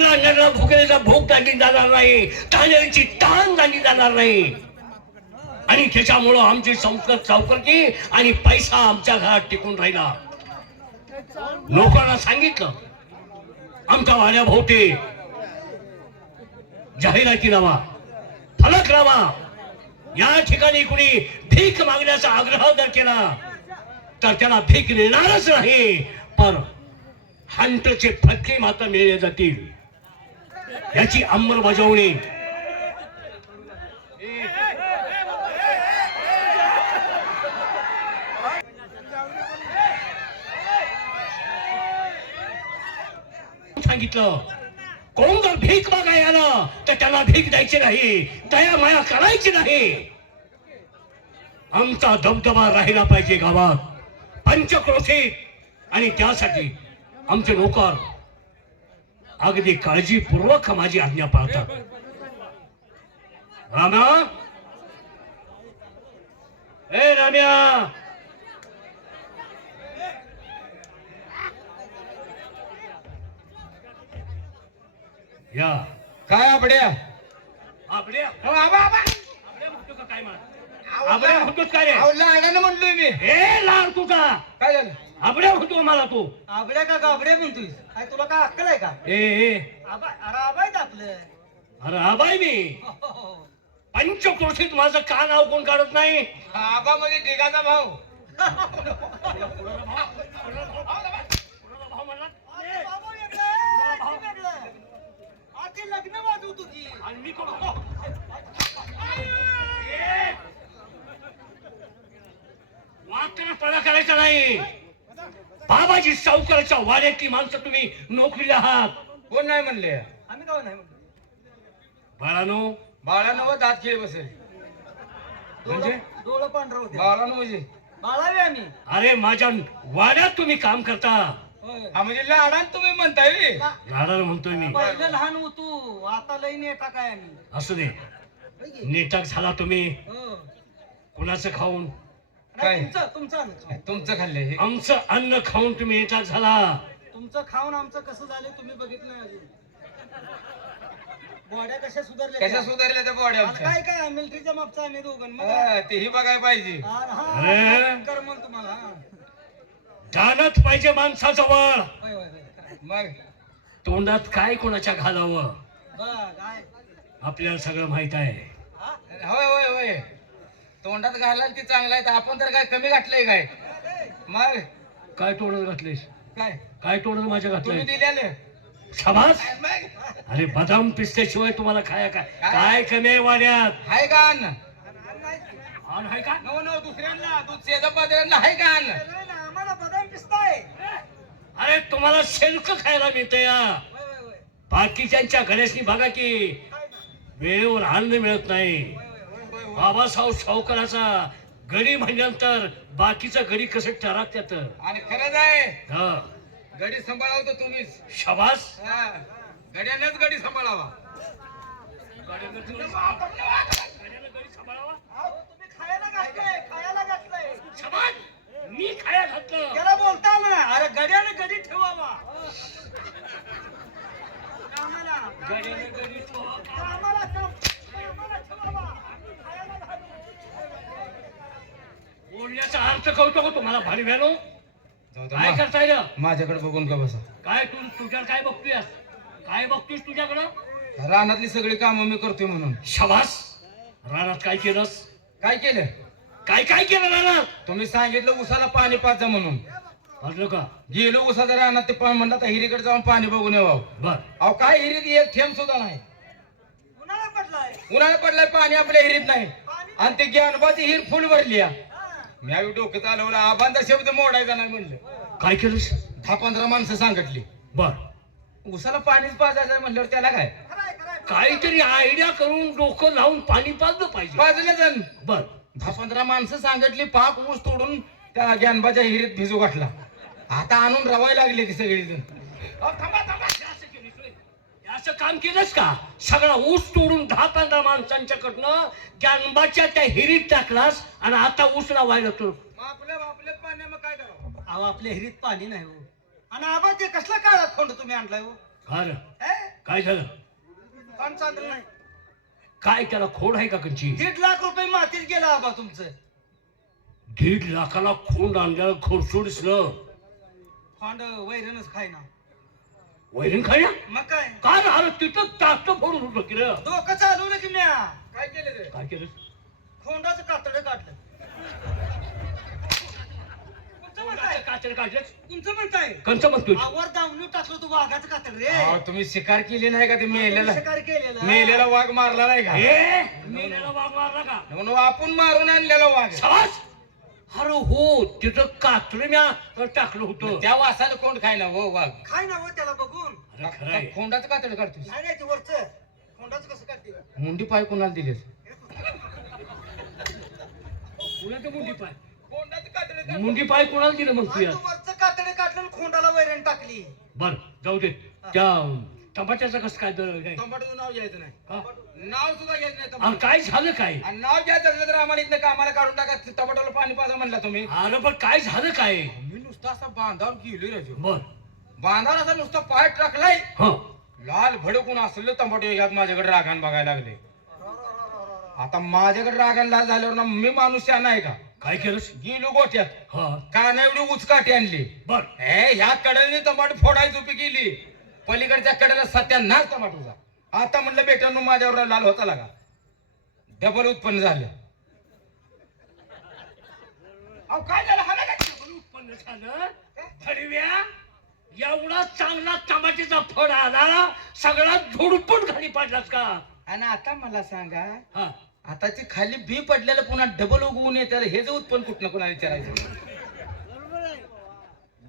पेटला नडला भुकेचा भूक दांडी जाणार नाही, ताण्याची ताण दांडी जाणार नाही. आणि त्याच्यामुळं आमची संस्कृत सावकारकी आणि पैसा आमच्या घरात टिकून राहिला. लोकांना सांगितलं आमचा वाड्या भोवती जाहिराती लावा, फलक लावा. या ठिकाणी कुणी भीक मागण्याचा आग्रह जर केला तर त्याला भीक मिळणारच नाही, पण हंटचे फटके मात्र मिळले जातील. याची अंमलबजावणी सांगितलं. कोण जर भीक मागायला आलं तर त्याला भीक द्यायची नाही, दया माया करायची नाही. आमचा दबदबा राहिला पाहिजे गावात पंचक्रोशीत, आणि त्यासाठी आमचे नोकर अगदी काळजीपूर्वक माझी आज्ञा पाळतात. राम्या, ए राम्या, या. काय आपड्या आपल्या आबा आबा आपल्या म्हणतो का काय मला? आपल्या म्हणतोस काय रे? लाडानं म्हणलोय मी. हे लाड तुझा काय झालं? आपल्या म्हणतो मला तू. आबड्या का गाबड्या म्हणतोय? काय तुला काय अक्कल आहे का? ए आबा अरे आबा आहेत आपलं. अरे आबाई मी पंचक्रोशीत माझं का नाव कोण काढत नाही? आबा म्हणजे दिगाचा भाऊ. बाबा वेगळं, ती वेगळं. आधी लग्न वाजवू तुझी. आणि मी कोण? वाकडा पडा करायचा नाही. बाबाजी सावकाराच्या वाड्यातली माणसं तुम्ही नोकरीला आहात. कोण नाही म्हणले? आम्ही काय नाही म्हणतो. बाळानो, बाळानं व दात खेळ बसेल. म्हणजे डोळं पांढरं होते. बाळानं म्हणजे बाळावे आम्ही. अरे माझ्या वाड्यात तुम्ही काम करता. होय. हा म्हणजे लाडान तुम्ही म्हणताय बे? लाडाला म्हणतोय मी. पहिलं लहान होतो, आता लई नेटा काय आम्ही. असू दे, होय की? नेटाक झाला तुम्ही. हो. कुणाचं खाऊन? नाही, काय? तुमचं अन्न. तुमचं खाल्लंय हे? आमचं अन्न खाऊन तुम्ही नेटाक झाला. तुमचं खाऊन आमचं कसं झालं तुम्ही बघितलं नाही अजून. बॉड्या कशा सुधारल्या कशा त्या? सुधारल्या त्या बॉड्या आता आमच्या? काय काय मिलिटरीच्या मागचा आम्ही दोघं मग हा, तेही बघायला पाहिजे. अरे. कर मग तुम्हाला हा. जाणत पाहिजे माणसाजवळ. होय, होय, होय. मग तोंडात काय कोणाच्या घालावं बघ काय आपल्याला सगळं माहित आहे. हा? होय होय होय, तोंडात घालाल ती चांगला आहे. तर आपण तर काय कमी घातलंय काय? मग काय तोंडात घातलेस? काय काय तोंडात माझ्या तुम्ही घातलंय? दिलेले? शाबास. मग अरे बदाम पिस्त्याशिवाय तुम्हाला खाया काय काय कमी आहे वाड्यात? हाय का अन्न? आण आहे का? नव नव दुसऱ्यांना दूध शेजापाजाऱ्यांना हाय का अन्न? नाही ना, आम्हाला बदाम पिस्ता आहे. अरे तुम्हाला शेल्क खायला मिळतं या. होय, होय, होय. बाकीच्यांच्या घड्यासनी बघा की काय ना? वेळेवर अन्न मिळत नाही. होय, होय, होय, होय. बाबासाहेब सावकाराचा गडी म्हणल्यानंतर बाकीचं गडी कसं ठराकत्यात. आणि खरंच आहे, हा, गडी सांभाळावं तुम्हीच. शाबास. हा, गड्यानेच गडी सांभाळावा. गाड्यानं गडी सांभाळावा. अहो, तुम्ही खायला घातलंय, खायला घातलंय. शाबास. मी खाया घातलं. त्याला बोलता आलं ना, अरे गड्याने गडी ठेवावा. कामाला, गाड्यानं गडी ठेवावा. कामाला ठेवावा. खायला घालू. बोलण्याचा अर्थ कळतो का तुम्हाला भारी व्यानो? जाऊ दे, काय करता येईल? माझ्याकडे बघून का बसा. काय तू तुझ्या काय बघतोयस? काय बघतोयस तुझ्याकडं? रानातली सगळी कामं मी करतोय म्हणून. शाबास. रानात काय केलंस? काय केलं? काय काय केलं रानात? तुम्ही सांगितलं उसाला पाणी पाजा म्हणून. वाजलं का? गेलो उसाच्या रानात ते पण म्हणलं आता हिरीकडे जाऊन पाणी बघून यावं. बर. अहो काय हिरीत एक थेंब सुद्धा नाही. उन्हाळा पडलाय. उन्हाळा पडलाय, पाणी आपल्या हिरीत नाही. पाणी आणि ते ज्ञानबाची हिर फुल भरली आहे. हा. मी आवी डोकं चालवलं, आबांचा शब्द मोडायचा नाही म्हणलं. काय केलंस? 10-15 माणसं सांगितली. बर. उसाला पाणीच पाजायचं आहे म्हणल्यावर त्याला काय खरंय, खरंय. काहीतरी आयडिया करून डोकं लावून पाणी पाजलं पाहिजे. पाजलं जण. बर. 10-15 माणसं सांगितली, पाक ऊस तोडून त्या ज्ञानबाच्या हिरीत भिजू घातला. आता आणून रवायला लागली ती सगळी जण. थांबा थांबा. असं केलीस होय? असं काम केलंस का? सगळा ऊस तोडून 10-15 माणसांच्याकडनं जानबाच्या त्या हिरीत टाकलास आणि आता ऊस लावायला तू. आपल्या पाण्या मग काय करावं? अहो आपल्या हिरीत पाणी नाही हो. आणि आबा ते कसला काळा खोंड तुम्ही आणलाय हो? अरे हे? काय झालं पण चांगलं नाही काय त्याला खोड आहे का कंची 1.5 लाख रुपये मातीत गेला आबा तुमचं 1.5 लाखाला खोंड आणल्याला खोडसूड दिसलं फांड वैरणच खाय ना वैरण खाया मग काय काय अरे तिथं ताट फोडून होतं की रे डोकं चालवलं की म्या काय केलं ते काय केलं खोंडाचं कातडं काढलं तुमचं म्हणताय काचर काढलं तुमचं म्हणताय कंच म्हणतोय आवर दावणी टाकलं तू वाघाचं कातड रे अहो, तुम्ही शिकार केली नाही का ते मेलेला शिकार केलेला मेलेला वाघ मारला नाही का ए मेलेला वाघ मारला का म्हणून आपण मारून आणलेला वाघ सास अरे हो तिथं कातर म्या टाकलं होतं त्या वासाला कोण खायला हो वाघ खाय ना हो त्याला बघून अरे खरंय खोंडाचं कातड काढतोस नाही नाही ते वरचं खोंडाचं कसं काढते मुंडी पाय कोणाला दिलेस कुणाचं मुंडी पाय खोंडाचं कातड मुंडी पाय कोणाला दिलं मग आणि तुया तू वरचं कातडे काढलं आणि खोंडाला वैरण टाकली बर जाऊ दे त्या टमाट्याचं कसं काय दर काय टमाटोचं नाव घ्यायचं नाही हा? नाव सुद्धा घ्यायचं नाही अरे टमाटो. काय झालं काय आणि नाव घ्यायचं असलं तर आम्हाला इथनं कामाला काढून टाका टमाटोला पाणी पाजा म्हणला तुम्ही अरे पण काय झालं काय मी नुसता असा बांधावर गेलोय राजू बर बांधावर असा नुसता पाय टाकलाय हा लाल भडकून असलं टमाटो यात माझ्याकडे रागान बघायला लागले आता माझ्याकडे रागान लाल झाल्यावर ना मी माणूस शाना आहे का काय केलंस गेलो गोठ्यात हा काना एवढी उचकाठी आणली बर ह्या कडेने टमाटो फोडायची उभी गेली पलीकडच्या कडेला सत्यानाश टमाटोचा आता म्हणलं बेटांनो माझ्यावर लाल होता लागा डबल उत्पन्न झालं अहो काय झालं हा काय उत्पन्न झालं फडव्या एवढा चांगला टमाट्याचा फळ आला सगळा झोडपून खाली पडलास का आणि आता मला सांगा हा आता ती खाली बी पडलेलं पुन्हा डबल उगवून येते हे जे उत्पन्न कुठनं कोणाला विचारायचं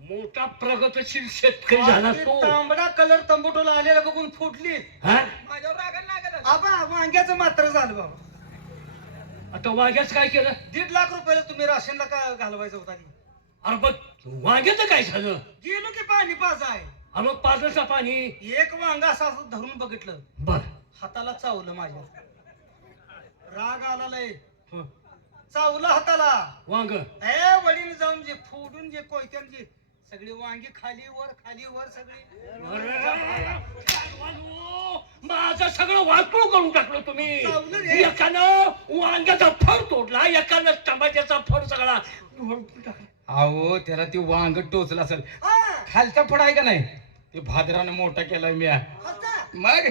मोठा प्रगतशील शेतकरी झाला ते तो तांबडा कलर तंबुटोला आलेला बघून फुटली हा माझ्यावर रागान लागत आबा वांग्याचं मात्र झालं बाबा आता वाघ्याच काय केलं 1.5 लाख रुपयाला तुम्ही राशनला का घालवायचं होता की? अरे पण वाघ्याचं काय झालं गेलो की पाणी पाजाय अरे मग पाजरचा पाणी एक वांगा असं धरून बघितलं बर हाताला चावलं माझ्या राग आला लय हं. चावलं हाताला वांग ए वडील जाऊन जे फोडून जे कोयत्यान जे सगळी वांगी खाली वर सगळी माझं सगळं वाटूळ करून टाकलं तुम्ही चावलं रे. एकानं वांग्याचा फळ तोडला एकानं टमाट्याचा फळ सगळा अहो त्याला ते वांग टोचलं असेल हा, खालचा फड आहे का नाही ते भाद्रानं मोठा केलाय मी हाता. मग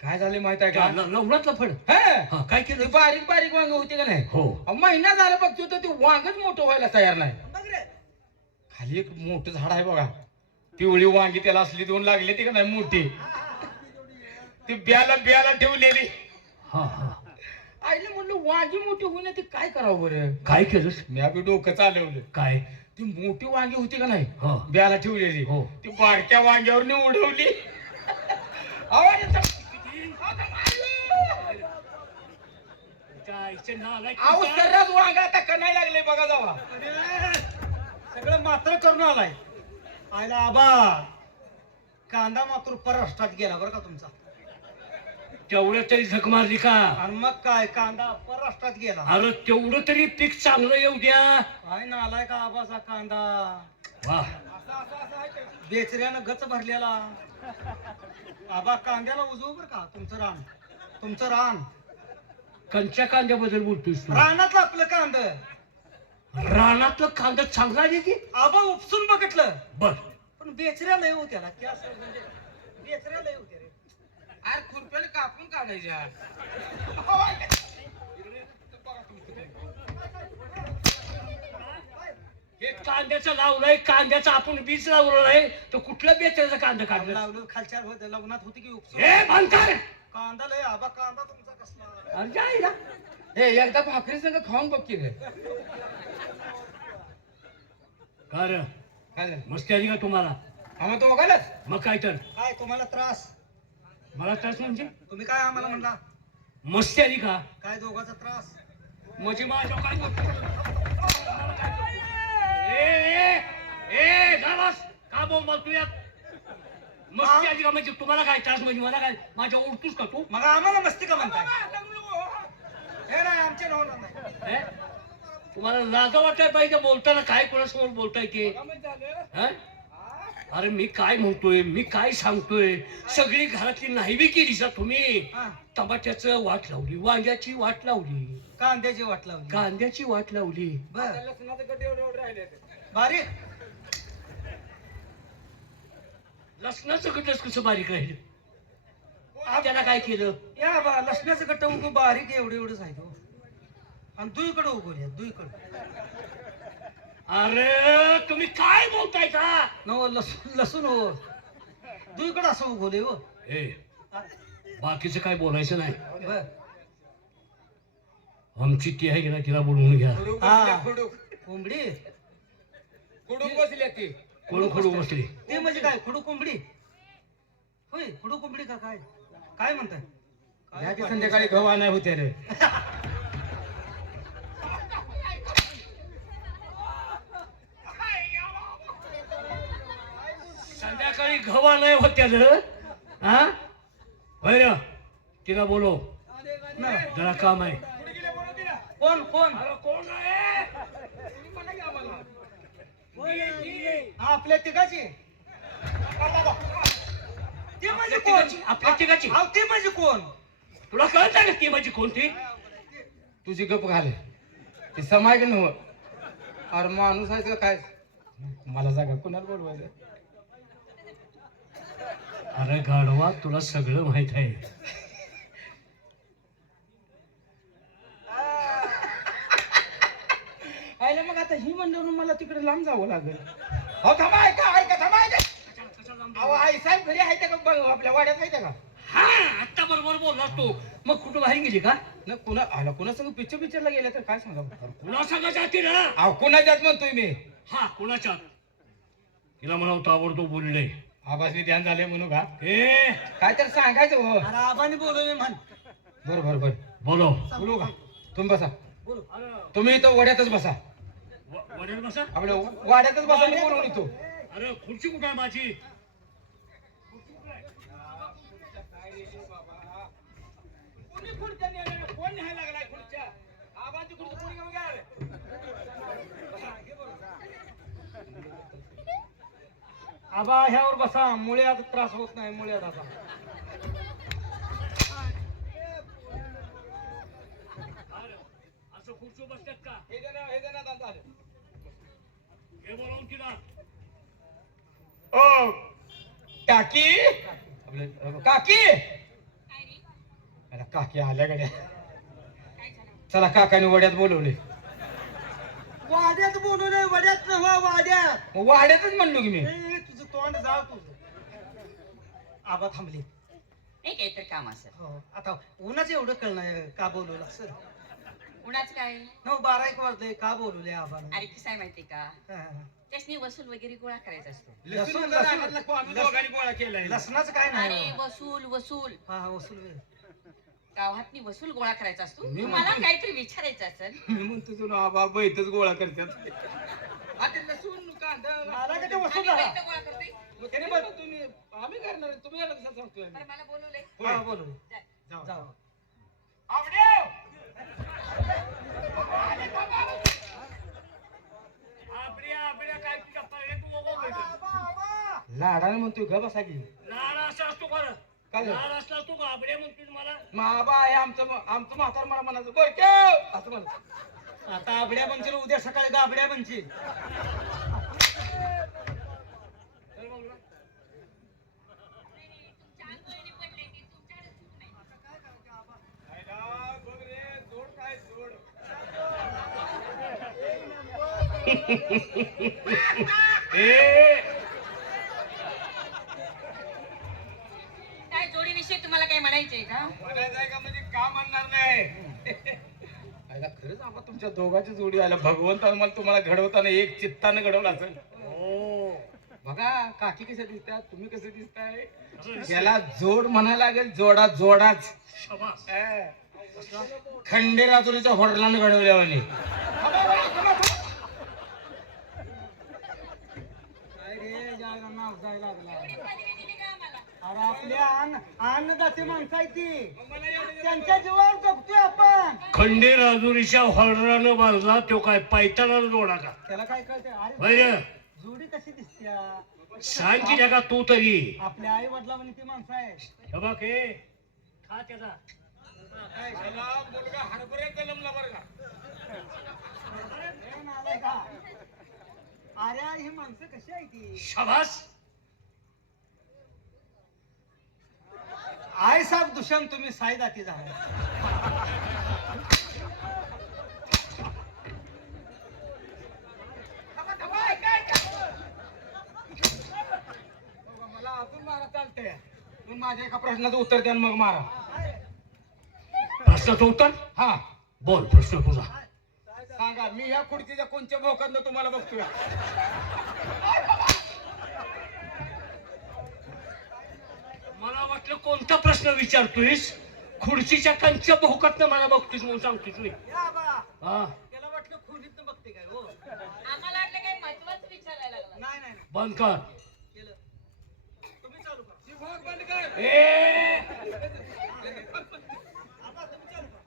काय झाले माहित आहे का लवणातलं फळ हा? हा, काय ते केलं बारीक बारीक वांग होते का नाही हो अहो, महिना झाला बघतो तर ते वांगच मोठं व्हायला तयार नाही बघ रे. खाली एक मोठं झाड आहे बघा पिवळी वांगी त्याला असली दोन लागली ती का नाही मोठी ती ब्याला ठेवलेली हा हा आईला म्हणलं वांगी मोठी होईना ती काय करावं बरं काय केलंस मी आपली डोकं चालवलं काय ती मोठी वांगी होती का नाही हा ब्याला ठेवलेली हो. ती बारक्या वांग्यावर उडवली आवाज येतो. अहो सर्रास वांगा आता कणाय लागले बघा जावा अरे, सगळं मात्र करून आलाय आयला आबा कांदा मात्र परराष्ट्रात गेला बरं का तुमचा तेवढं तरी झक मारली का आणि मग काय कांदा परराष्ट्रात गेला अरे तेवढं तरी पीक चांगलं येऊ द्या काय ना आलाय का आबाचा कांदा वा बेचऱ्यानं गच भरलेला आबा कांद्याला उजव बर का तुमचं रान कंच्या कांद्याबद्दल बोलतोयस तू रानातलं आपलं कांद रानातलं कांदा चांगला आहे की आबा उपसून बघितलं बर पण बेचऱ्याला येऊ त्याला की असं म्हणजे बेचऱ्याला येऊ रे अरे खुरप्याला कापून काढायच्या हे कांद्याचं लावलंय कांद्याचं आपण बीज लावलं नाही तर कुठलं बेचायचं कांदा काढलं लावलं खालच्या लग्नात होती की उपसून हे भानकर कांदा लय आबा कांदा तुमचा कसला अरे जाय ना हे एकदा भाकरी संग खाऊन बघ की रे अरे काय झालं? मस्ती आली का तुम्हाला आम्हाला तो बघायलाच मग काय तर काय तुम्हाला त्रास मला त्रास म्हणजे तुम्ही काय आम्हाला म्हणला मस्ती आली का काय दोघाचा त्रास म्हणजे माझ्या काय ए गावास का बोंब बोलतो यात मस्ती आली का म्हणजे तुम्हाला काय त्रास म्हणजे मला काय माझ्या ओळखतोस का तू मग आम्हाला मस्ती का म्हणताय हे नाही आमच्या नवला नाही हे? तुम्हाला लाज वाटायला पाहिजे बोलताना काय कोणासमोर बोलताय ते हा? अरे मी काय म्हणतोय, मी काय सांगतोय, सगळी घरातली नाही बी केली सा तुम्ही. हा, टमाट्याचं वाट लावली, वांग्याची वाट लावली, कांद्याची वाट लावली. कांद्याची वाट लावली. बर, लसणाचं गड्डे एवढे राहिले बारीक. लसणाचं गटच कसं बारीक राहिलं? त्याला काय केलं? या बा लसणाचं गट्ट उगू बारीक एवढे एवढंच आहे तो. आणि दुईकडे उगवले दुईकडे. अरे तुम्ही काय बोलताय का? नव लसूण लसूण हो दुईकडे असं उगवले हो. ए बाकीचं काय बोलायचं नाही. बर, आमची ती आहे की ना, तिला बोलवून घ्या. हा. खुडूक कोंबडी खुडूक बसली ती. कोण खडू बसली? ते म्हणजे काय खुडू कोंबडी होय? खुडू कोंबडी का काय काय म्हणताय? या की संध्याकाळी गव्हा नाही होते रे. संध्याकाळी गव्हा नाही होत त्याला. हा बरं, तिला बोलो, न. जरा काम आहे. कोण कोण? अरे कोण आहे? हा, आपल्या तिघाची. ते म्हणजे कोण? तिघाची? आपल्या तिघाची? अहो, ते म्हणजे कोण? तुला कळत आहे का ती माझी कोणती? तुझी गप घाले ती समाय का नव. अरे माणूस आहे का काय? मला जागा कुणाला बोलवायचं? अरे गाढवा, तुला सगळं माहित आहे. आयला मग आता ही म्हणलं मला तिकडे लांब जावं लागेल. हो थांबा, ऐका ऐका, थांबा ऐका. अहो आई साहेब घरी आहे का? आपल्या वाड्यात आहे का? हा, आता बरोबर बोलला तू. मग कुठं बाहेर गेली का? न कुणा आला कुणा संग पिक्चरला गेल्या तर काय सांगा? कुणा सांगा जाते ना? अहो कुणाच्यात म्हणतोय मी. हा, कुणाच्या? तिला म्हणावं ताबडतोब बोलले. आवाजनी ध्यान झाले म्हणू का? ए काय तर सांगायचं हो. अरे आबाने बोलवले म्हण. बर बर बर बोलो. बोलू का? तुम्ही बसा. बोलू. तुम्ही इथं वड्यातच बसा. वडील बसा. आपल्या वाड्यातच बसा आणि बोलवून येतो. अरे खुर्ची कुठं आहे माझी? आबा ह्यावर बसा, मुळ्यात त्रास होत नाही. मुळ्यात आता असं खुर्ची बसतात का? हे बोलावून तिला. ओ काकी, काकी. अरे काकी आल्या गड्या. चला काकाने वड्यात बोलवले. वाड्यात बोलवले. वड्यात नव्हा, वाड्यात. मग वाड्यातच म्हणलो की मी. ए, तुझं तोंड जा तुझं. आबा थांबले. हे काहीतरी काम असेल. हो, आता उन्हाचं एवढं कळणार का बोलवलं असं? कुणाच काय? 9-12 वाजले का बोलवले आबाने? अरे कसं आहे माहिती का? हा, हा. त्यासनी वसूल वगैरे गोळा करायचा असतो. लसणाचं काय अरे नाही. वसूल वसूल हा हा, वसूल वेळ. गावातनी वसूल गोळा करायचा असतो. मी मला काहीतरी विचारायचं असेल. मी म्हणतो तुला आबा बैतच गोळा करतात. मला का ते वसूल आणि झाला? पैसे गोळा करते. तुम्ही आम्ही करणार तुम्ही याला कसं सांगतोय? बरं, मला बोलवलंय. हा, बोलवले. जा. जाऊ. काय तुझ्या पायात उभं लाडाने म्हणतोय ग बसा की. लाड असा असतो खरं. काय झालं? लाड असला असतो का? आपल्या म्हणतोय मला. माबा आहे आमचं म्हातार मला म्हणायचं गोरक्या असं म्हणत. आता आबड्या बनशील, उद्या सकाळी गाबड्या बनशील. चल मग ना. ए काय जोडीविषयी तुम्हाला काय म्हणायचंय का? म्हणायचंय का म्हणजे का म्हणणार नाही. आयला खरंच आबा तुमच्या दोघांची जोडी आल्या. भगवंतानं मला तुम्हाला घडवताना एक चित्तानं घडवलं असेल. हो. बघा काकी कशा दिसतात, तुम्ही कसे दिसताय. त्याला जोड म्हणायला लागेल. जोडा जोडाच. शाबास. खंडेराजुरीच्या होडलानं घडवल्यावानी. काय रे, जायला नाव जायला लागला. पदवी दिली का आम्हाला? अरे आपल्या अन्नदाते माणसं आहे ती. त्यांच्या जीवावर जगतोय आपण. खंडेराजुरीच्या हॉलरानं बांधला तो काय पायताना जोडा का? त्याला काय कळतंय? अरे बरं. जोडी कशी दिसत्या? सांग की जगा तू तरी. आपल्या आई वडिला म्हणे ती माणसं आहे. हे बघ हे खा त्याचा. काय मला मुलगा हरभऱ्यात जन्मला बरं का. हे नालाय का? अरे ही माणसं कशी आहे ती? शाबास. आय साहेब दुष्यंत तुम्ही साईदाती झाला. मला अजून मारा चालतंय पण माझ्या एका प्रश्नाचं उत्तर द्या आणि मग मारा. प्रश्नाचं उत्तर. हा बोल प्रश्न तुझा. सांगा मी ह्या खुर्चीच्या कोणत्या भोकांना तुम्हाला बघतोय. मला वाटलं कोणता प्रश्न विचारतोयस. खुर्चीच्या कंच्या भोकातनं मला बघतोस म्हणून सांगतोस मी. या बा, हा त्याला वाटलं खोलीत बघते काय हो. आम्हाला वाटलं काही महत्वाचं विचारायला लागला. नाही नाही नाही. बंद कर. केलं. तुम्ही चालू करा. ती भोक बंद कर. ए आबा, तुम्ही चालू करा.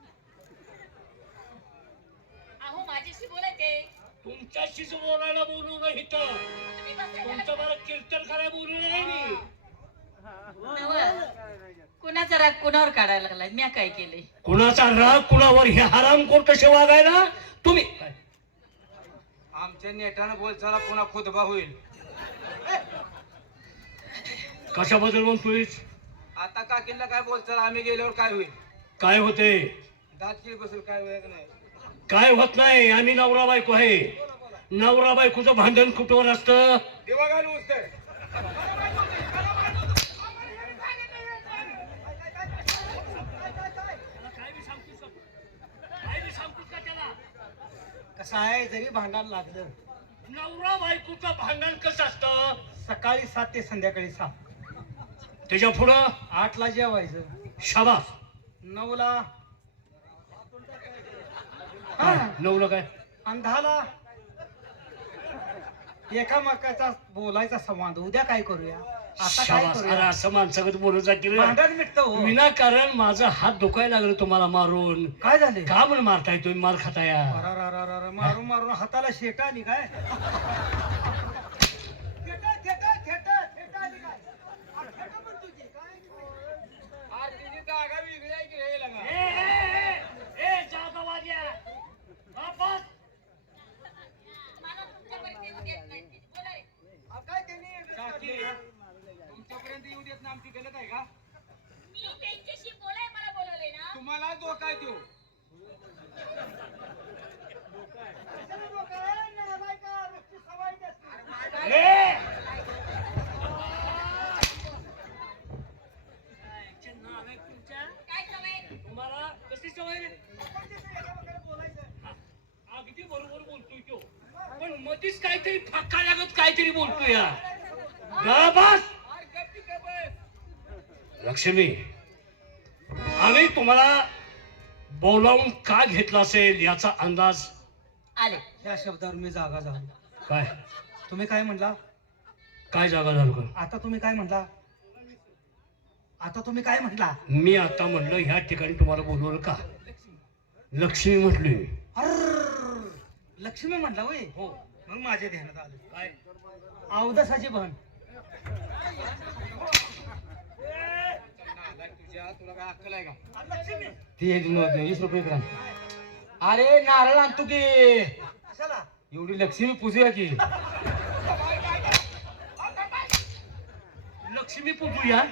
अहो माझ्याशी बोलायचे. तुमच्याशीच बोलायला बोलू न इथं. तुम्ही बसायला तुमचं मला कीर्तन करायला बोलू नाही मी. कुणाचा राग कुणावर काढायला लागलाय? मी काय केले? कुणाचा राग कुणावर हे हरामखोर कसे वागायला तुम्ही. आमच्या नेटानं बोल चला पुन्हा खुतबा होईल. कशाबद्दल म्हणतोयस. आता काकींना काय बोल चला आम्ही गेल्यावर काय होईल. काय होते. दात किळ बसेल काय होईल नाही. काय होत नाही. आम्ही नवरा बायको आहे. नवरा बायकोचं भांडण कुठवर असतं. देवा घालू तर कसं आहे जरी भांडण लागलं नवरा बायकोचं भांडण कसं असतं. सकाळी 7 ते संध्याकाळी 7. त्याच्या पुढं 8 ला जेवायचं. शाबास. 9 ला काय नवलं काय. आणि 10 ला एकामेकाचा बोलायचा संवाद. उद्या काय करूया, आता काय शाबास. अरे करूया. असं माणसाकडे बोलत जा की रे. भांडण मिटतं हो. विनाकारण माझा हात दुखायला लागलं तुम्हाला मारून. काय झाले? का म्हणून मारताय तुम्ही. मार खाताया. अरररररर, मारून मारून हाताला शेटा आली काय? थेटा आली काय? आ, थेटा म्हणतो की काय? आज तुझी जागा वेगळी आहे की रे लगा. ए जागावाल्या. वापस. मला तुमच्यापर्यंत येऊ देत नाही. बोला रे. आ, काय त्यांनी काकी तुमच्यापर्यंत येऊ देत ना आमची गलत आहे का. मी त्यांच्याशी बोलाय मला बोलवले ना. तुम्हाला जो काय देऊ कशाला डोकं आहे? नालाय का? रोजची सवय त्याची. ए! काय सवय? तुम्हाला कशी सवय रे. आपण तिथे एकामेकाला बोलायचं. अगदी बरोबर बोलतोय तो. पण मधीच काहीतरी फाका लागत काहीतरी बोलतोय या. बस. लक्ष्मी आम्ही तुम्हाला बोलावून का घेतला असेल याचा अंदाज. आले. या शब्दावर मी जागा झालो. काय तुम्ही काय म्हणला? काय जागा झालो का. आता तुम्ही काय म्हणला? आता तुम्ही काय म्हटला? मी आता म्हणलं ह्या ठिकाणी तुम्हाला बोलवलं का. लक्ष्मी म्हटली. अर्र, लक्ष्मी म्हटला होय. हो. मग माझ्या ध्यानात आलं. काय अवदसाची बहन. तुझ्या तुला काय अक्कल आहे का. लक्ष्मी ती 20 रुपये ग्राम. अरे नारळ आणतो की. कशाला? एवढी लक्ष्मी पूजूया की. लक्ष्मी पूजूया.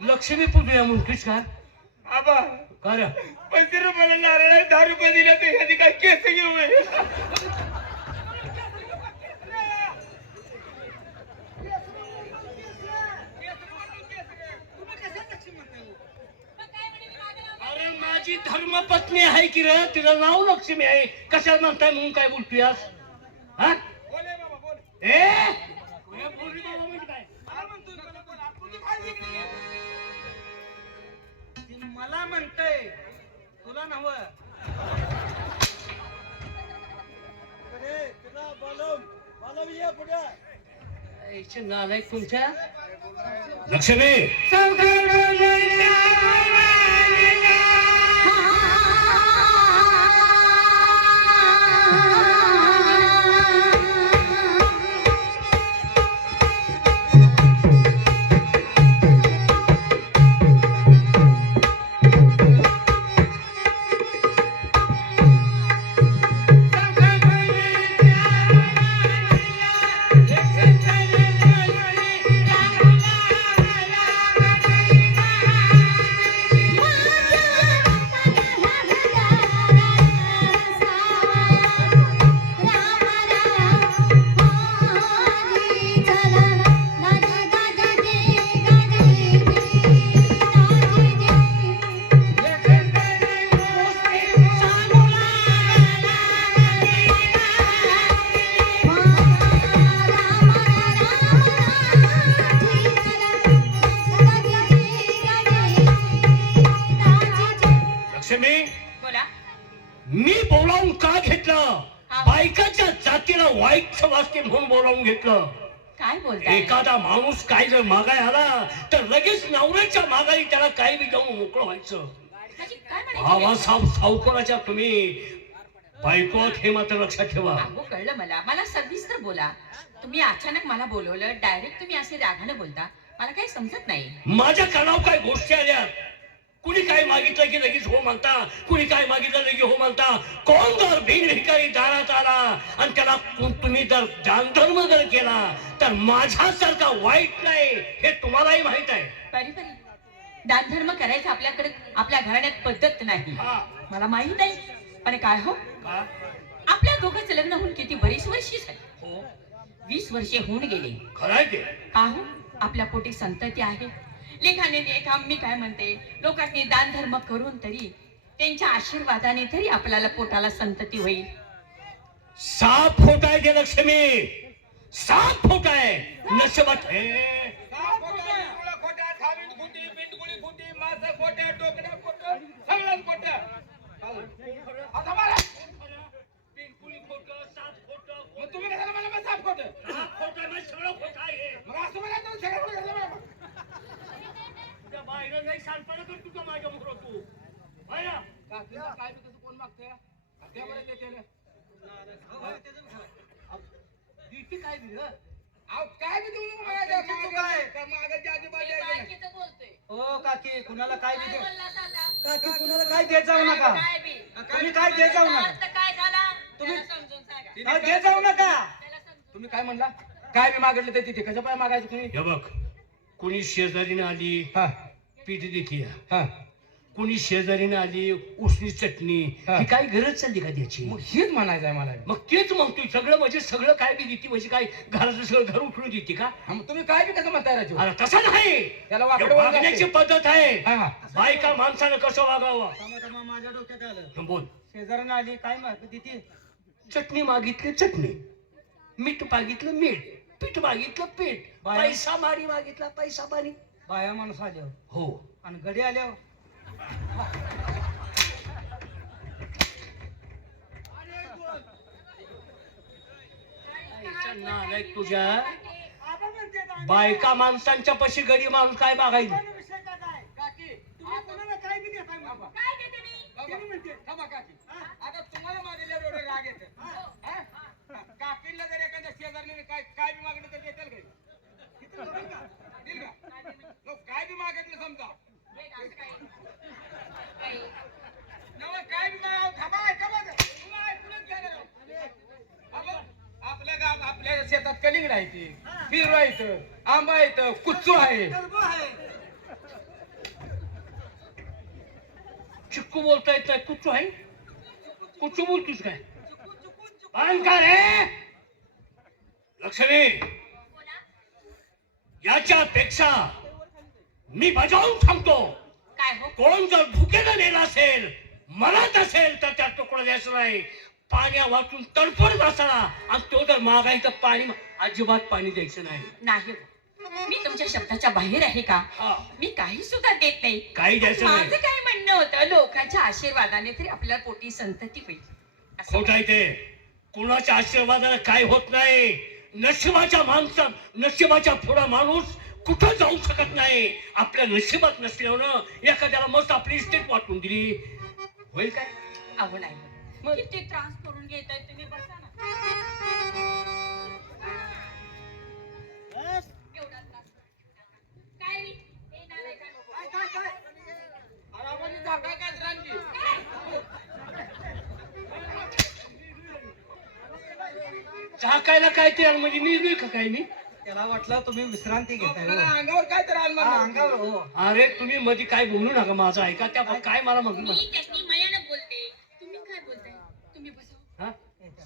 लक्ष्मी पूजूया म्हणतोस का. आबा का रे. 35 रुपयाला नारळ आहे, 10 रुपये दिले तर ह्याची काय केस घेऊ. मग काय म्हणे मी मागे लावलं? अरे माझी धर्मपत्नी आहे की रे. तिचं नाव लक्ष्मी आहे. कशाला म्हणताय म्हणून काय बोलतोय आज. हा बोले बाबा बोल. ए बोलली बाबा म्हणजे काय. ती मला म्हणतय तुला नव. नालायक तुमच्या. लक्ष्मी लक्ष्मी, बोला. मी बोलावून का घेतलं? हा. बायकाच्या जातीला वाईट समजते म्हणून बोलावून घेतलं. काय बोलताय? एखादा माणूस काय जर मागाय आला तर लगेच नवऱ्याच्या मागाई त्याला काही बी जाऊन मोकळं व्हायचं. म्हणजे काय म्हणायचं? आवासाहेब सावकाराच्या तुम्ही बायकोत हे मात्र लक्षात ठेवा. अहो कळलं मला. मला सविस्तर बोला. तुम्ही अचानक मला बोलवलं, डायरेक्ट तुम्ही असे रागानं बोलता, मला काही समजत नाही. माझ्या कानावर काय गोष्टी आल्या. कुणी काय मागितलं की लगेच हो म्हणता, कुणी काय मागितलं लगेच हो म्हणता. कोण जर भिकारी दारात आला आणि त्याला तुम्ही जर दानधर्म जर केला तर माझ्यासारखा वाईट नाही हे तुम्हालाही माहित आहे. परी दानधर्म करायचं आपल्याकडे आपल्या घराण्यात पद्धत नाही. हा. मला माहित आहे. पण काय हो, का? आपल्या दोघांचं लग्न होऊन किती बरीच वर्षी झाली. हो, 20 वर्षे होऊन गेली. खरंय ते. का हो, आपल्या पोटी संतती आहे. लेखाने लेखा मी काय म्हणते, लोकांनी दान धर्म करून तरी त्यांच्या आशीर्वादाने तरी आपल्याला पोटाला संतती होईल. 7 फूट आहे ते लक्ष्मी, 7 फूट आहे. नशिबात हे खोट्या थावीत खोटी, पिंटगुळी खोटी, मास खोट्या, टोकड्या खोटं, सगळं खोटं. आता मला पिंकुळी खोटं, 7 खोटं, मग तुम्ही कशाला मला मग साफ खोटं? 7 खोटं आहे, म्हणजे सगळं खोटं आहे. मग असं मला तर सगळं खोटं घातलं मला. तुझ्या बाहेर नाही सांगताना तर तुझं माझ्या मुखर तू बाहेर. काकीला काय बी तसं कोण मागतंय? त्या बरं देते ना. किती काय दिलं? अहो, काय बी देऊ नको मला. मागायची आजूबाजू आहे का नाही? हो काकी, कुणाला काय काय देऊ? बोललास आता? काकी, कुणाला काय देत जाऊ नका. काय बी? तुम्ही काय देत जाऊ त्याचा नका. अर्थ काय झाला? तुम्ही- त्याला समजून सांगा. काय देत जाऊ नका. त्याला समजून. तुम्ही काय म्हणला? काय बी मागितलं तर तिथे कसं पाय मागायचं तुम्ही? हे बघ, कुणी शेजारीने आली हा पीठ देते, हा. कुणी शेजारीने आली उसनी चटणी, हा. ही काय गरज चालली का त्याची? मग हेच म्हणायचं आहे मला. मग तेच म्हणतोय, सगळं म्हणजे सगळं काय बी देते म्हणजे काय घराचं सगळं घर उठून देते का? हा, मग तुम्ही काय बी कसं म्हणताय राजू? अरे तसं नाही, त्याला वाकडं हे वळण वागण्याची असते. पद्धत आहे. हा. बायका माणसानं कसं वागावं. थांबा, माझ्या डोक्यात आलं. बोल. शेजाऱ्यानं आली काय माहिती ती चटणी मागितली चटणी, मीठ मागितलं मीठ, पीठ मागितलं पीठ, बाया- पैसा मारी मागितला पैसा पाणी. बाया माणूस आल्यावर हो, आणि गडी आल्यावर नालायक तुझ्या बायका माणसांच्या पशी गडी माणूस काय बघायचं. काय देते मी? थांबा काकी. आता तुम्हाला माझ्या एवढं राग येतं. हा? काकीला जर एखाद्या शेजारने काय काय बी मागलं तर देतील काय? देईल का? नो, काय बी मागितलं समजा. हे असं काय? काही. नवं काय बी मागावं. थांबा, ऐका माझं. तुम्हाला ऐकूनच घ्या ना. आपण आपल्या गाव आपल्या शेतात कलिंगड आहे ती, पेरू आहे इथं, आंबा आहे इथं, कुच्चू आहे. चिक्कू बोलता येत नाही, कुच्चू आहे. कुच्चू बोलतोस काय? पण का रे लक्ष्मी, बोला. याच्यापेक्षा मी बजावून सांगतो, काय हो? कोण जर भुकेनं नेला असेल, मरत असेल तर त्या तुकडा द्यायचं नाही. पाण्या वाचून तडफडत असला आणि तो जर मागायचं पाणी, अजिबात पाणी द्यायचं नाही. नाही. मी तुमच्या शब्दाच्या बाहेर आहे का? हा, मी काही सुद्धा देत नाही. काही द्यायचं माझं नाही. काय म्हणणं होतं, लोकांच्या आशीर्वादाने तरी आपल्या पोटी संतती होईल असं. खोट आहे ते. कुणाच्या आशीर्वादाला काय होत नाही. नशिबाच्या माणसा, नशिबाच्या पुढं माणूस कुठं जाऊ शकत नाही. आपल्या नशिबात नसल्यानं एखाद्याला मस्त आपली इस्टेट वाटून दिली, होईल काय? अहो नाही. किती त्रास करून घेताय तुम्ही, बसा ना. एवढा त्रास. काय नाही. हे नालायक आहे. अरे आपण जागा काय रांगी? झाकायला काय ते म्हणजे मी का काय मी? त्याला वाटलं तुम्ही विश्रांती घेताय. मला हो. अंगावर काय तर आलं हा, मला. अंगावर हो. अरे तुम्ही मध्ये काय बोलू नका, माझं ऐका. त्या काय मला म्हणू मी त्याची मयानं बोलते. तुम्ही काय बोलताय? तुम्ही बसा. हा?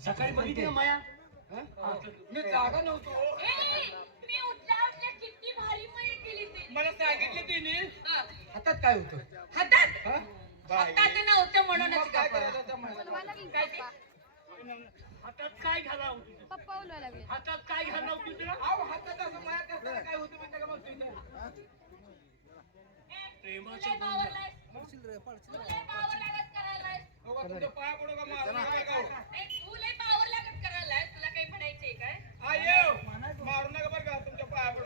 सकाळी बघितली ना माया. हा? मी जागा नव्हतो. मी उठल्या किती भारी मया केली ते. मला सांगितलं तिने. हा. हातात काय होतं? हातात हा? बाई. हातात नव्हतं मग म्हणूनच काय गप्पा. करायचं त्या माणसाला? काय ते? हातात काय घाला होती? हातात काय घाला होती तुला? अहो, हातात असं माया करताना काय होतं माहिती का मग तिथं? ए, प्रेमाचं बोलणं. बाबा, तुमच्या पाया पडू का मारू नका काय गाव? आयो, मारू नका बरं का, तुमच्या पाया पडू.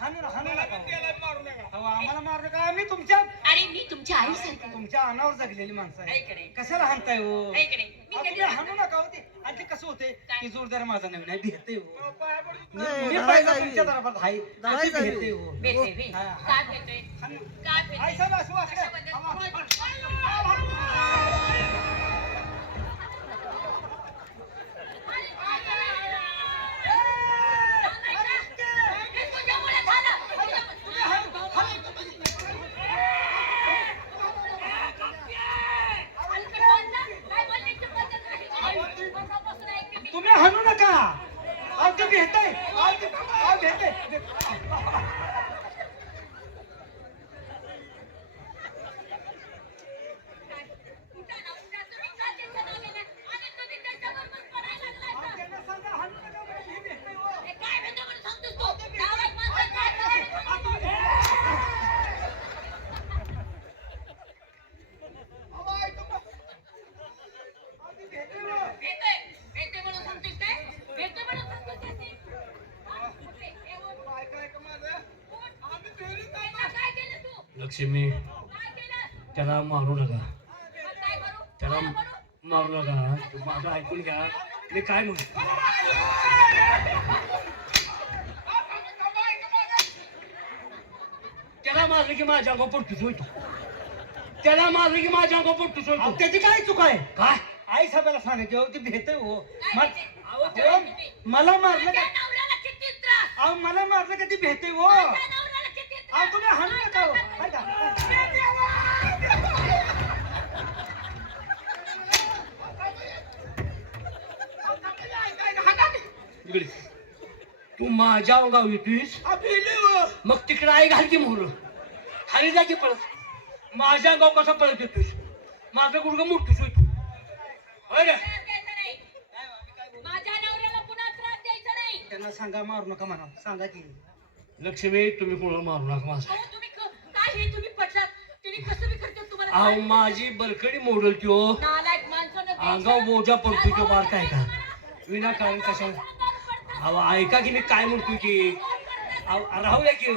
हाणू मला नका पण त्याला मारू नका. अहो, आम्हाला मारू नका. आम्ही तुमच्या अरे मी तुमच्या आईसारखी तुमच्या अनावर जगलेली माणसं आहे. ऐक रे. कशाला हाणताय हो? ऐक रे. मी अहो, कधी तुम्ही हाणू नका हो ते. आणि ते कसं होते की जोरदार माझा नवीन आहे भेटते हो. अहो, पाया पडू. मी पहिला तुमच्या दरबारात आहे आणि ते भेटते हो. भेटते बे. हा, हा. का भेटते? का भेटते? आई साहेब, असं वाटलं. तुम्ही हाणू नका. अहो, ते भेटतंय. अहो, भेटतंय. त्यांना सांगा, हाणू नका म्हणजे हे भेटतंय हो. अहो, ऐका बा. अहो, ते भेटतंय हो. ऐका, ऐका माझं. आम्ही घरी जाणार. लक्ष्मी, त्याला मारू नका. त्याला मारू नका. माझं ऐकून घ्या. मी काय म्हणतो, त्याला मारलं की माझ्या अंगावर पडतोच होतो. त्याला मारलं की माझ्या अंगावर पडतोच अहो, होतो. त्याची काय चूक आहे? काय आई साहेबाला सांगायचे हो, ते भेटतंय हो. भेटतंय? अहो, मला मारलं का? अहो, मला मारलं का ती भेटतंय हो. अहो, तुम्ही हाणू नका हो. ऐका. इकडे. तू माझ्या अंगावर येतोयस, मग तिकडे आई घाल की मोहर. खाली जा की परत. माझ्या अंगावर कसा परत येतोयस? माझं गुडघं मोठूच होतो. होय रे? माझ्या नवऱ्याला पुन्हा त्रास द्यायचा नाही. त्यांना सांगा मारू नका म्हणा. सांगा की. लक्ष्मी, तुम्ही कोणाला मारू नका माझा. अहो, तुम्ही काय हे तुम्ही पटलात? तिने कसं बी करतात तुम्हाला अहो, काय? माझी बरकडी मोडल त्यो. नालायक माणसानं अंगावर बोजा पडतो तो बार काय का विनाकारण कशाला. अहो, ऐका की मी काय म्हणतो की. अहो, राहू द्या की.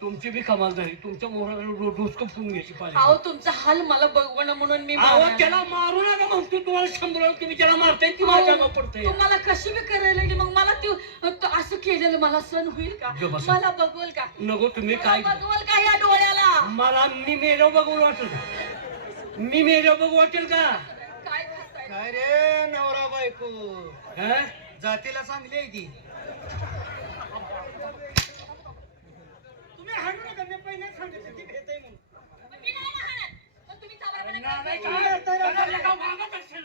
तुमची बी कमाल झाली. तुमच्या मोहराला डोसकं फुटून घ्यायची पाहिजे. अहो तुमचा हाल मला बघवणं म्हणून मी अहो, मारणार. त्याला मारू नका म्हणतो. तुम्हाला शंभर तुम्ही त्याला मारताय ती माझ्या अंगावर पडतंय. तुम्हाला कशी बी करायला लागली मग मला तो असं केलेलं मला सण होईल का? जो बसा. मला बघवल का? नको तुम्ही काय बघवल का या डोळ्याला? मला मी मेलो बघू वाटेल का? मी मेलो बघू वाटेल का? काय करताय? काय रे नवरा बायको, हं? जातीला चांगली आहे ती. तुम्ही हाणू नका. मी पहिले सांगितलं ती भेटतंय म्हणून. मी नाही राहणार. पण तुम्ही चाबरापणे नाही, काय काय? करताय? त्याला का मागत असेल?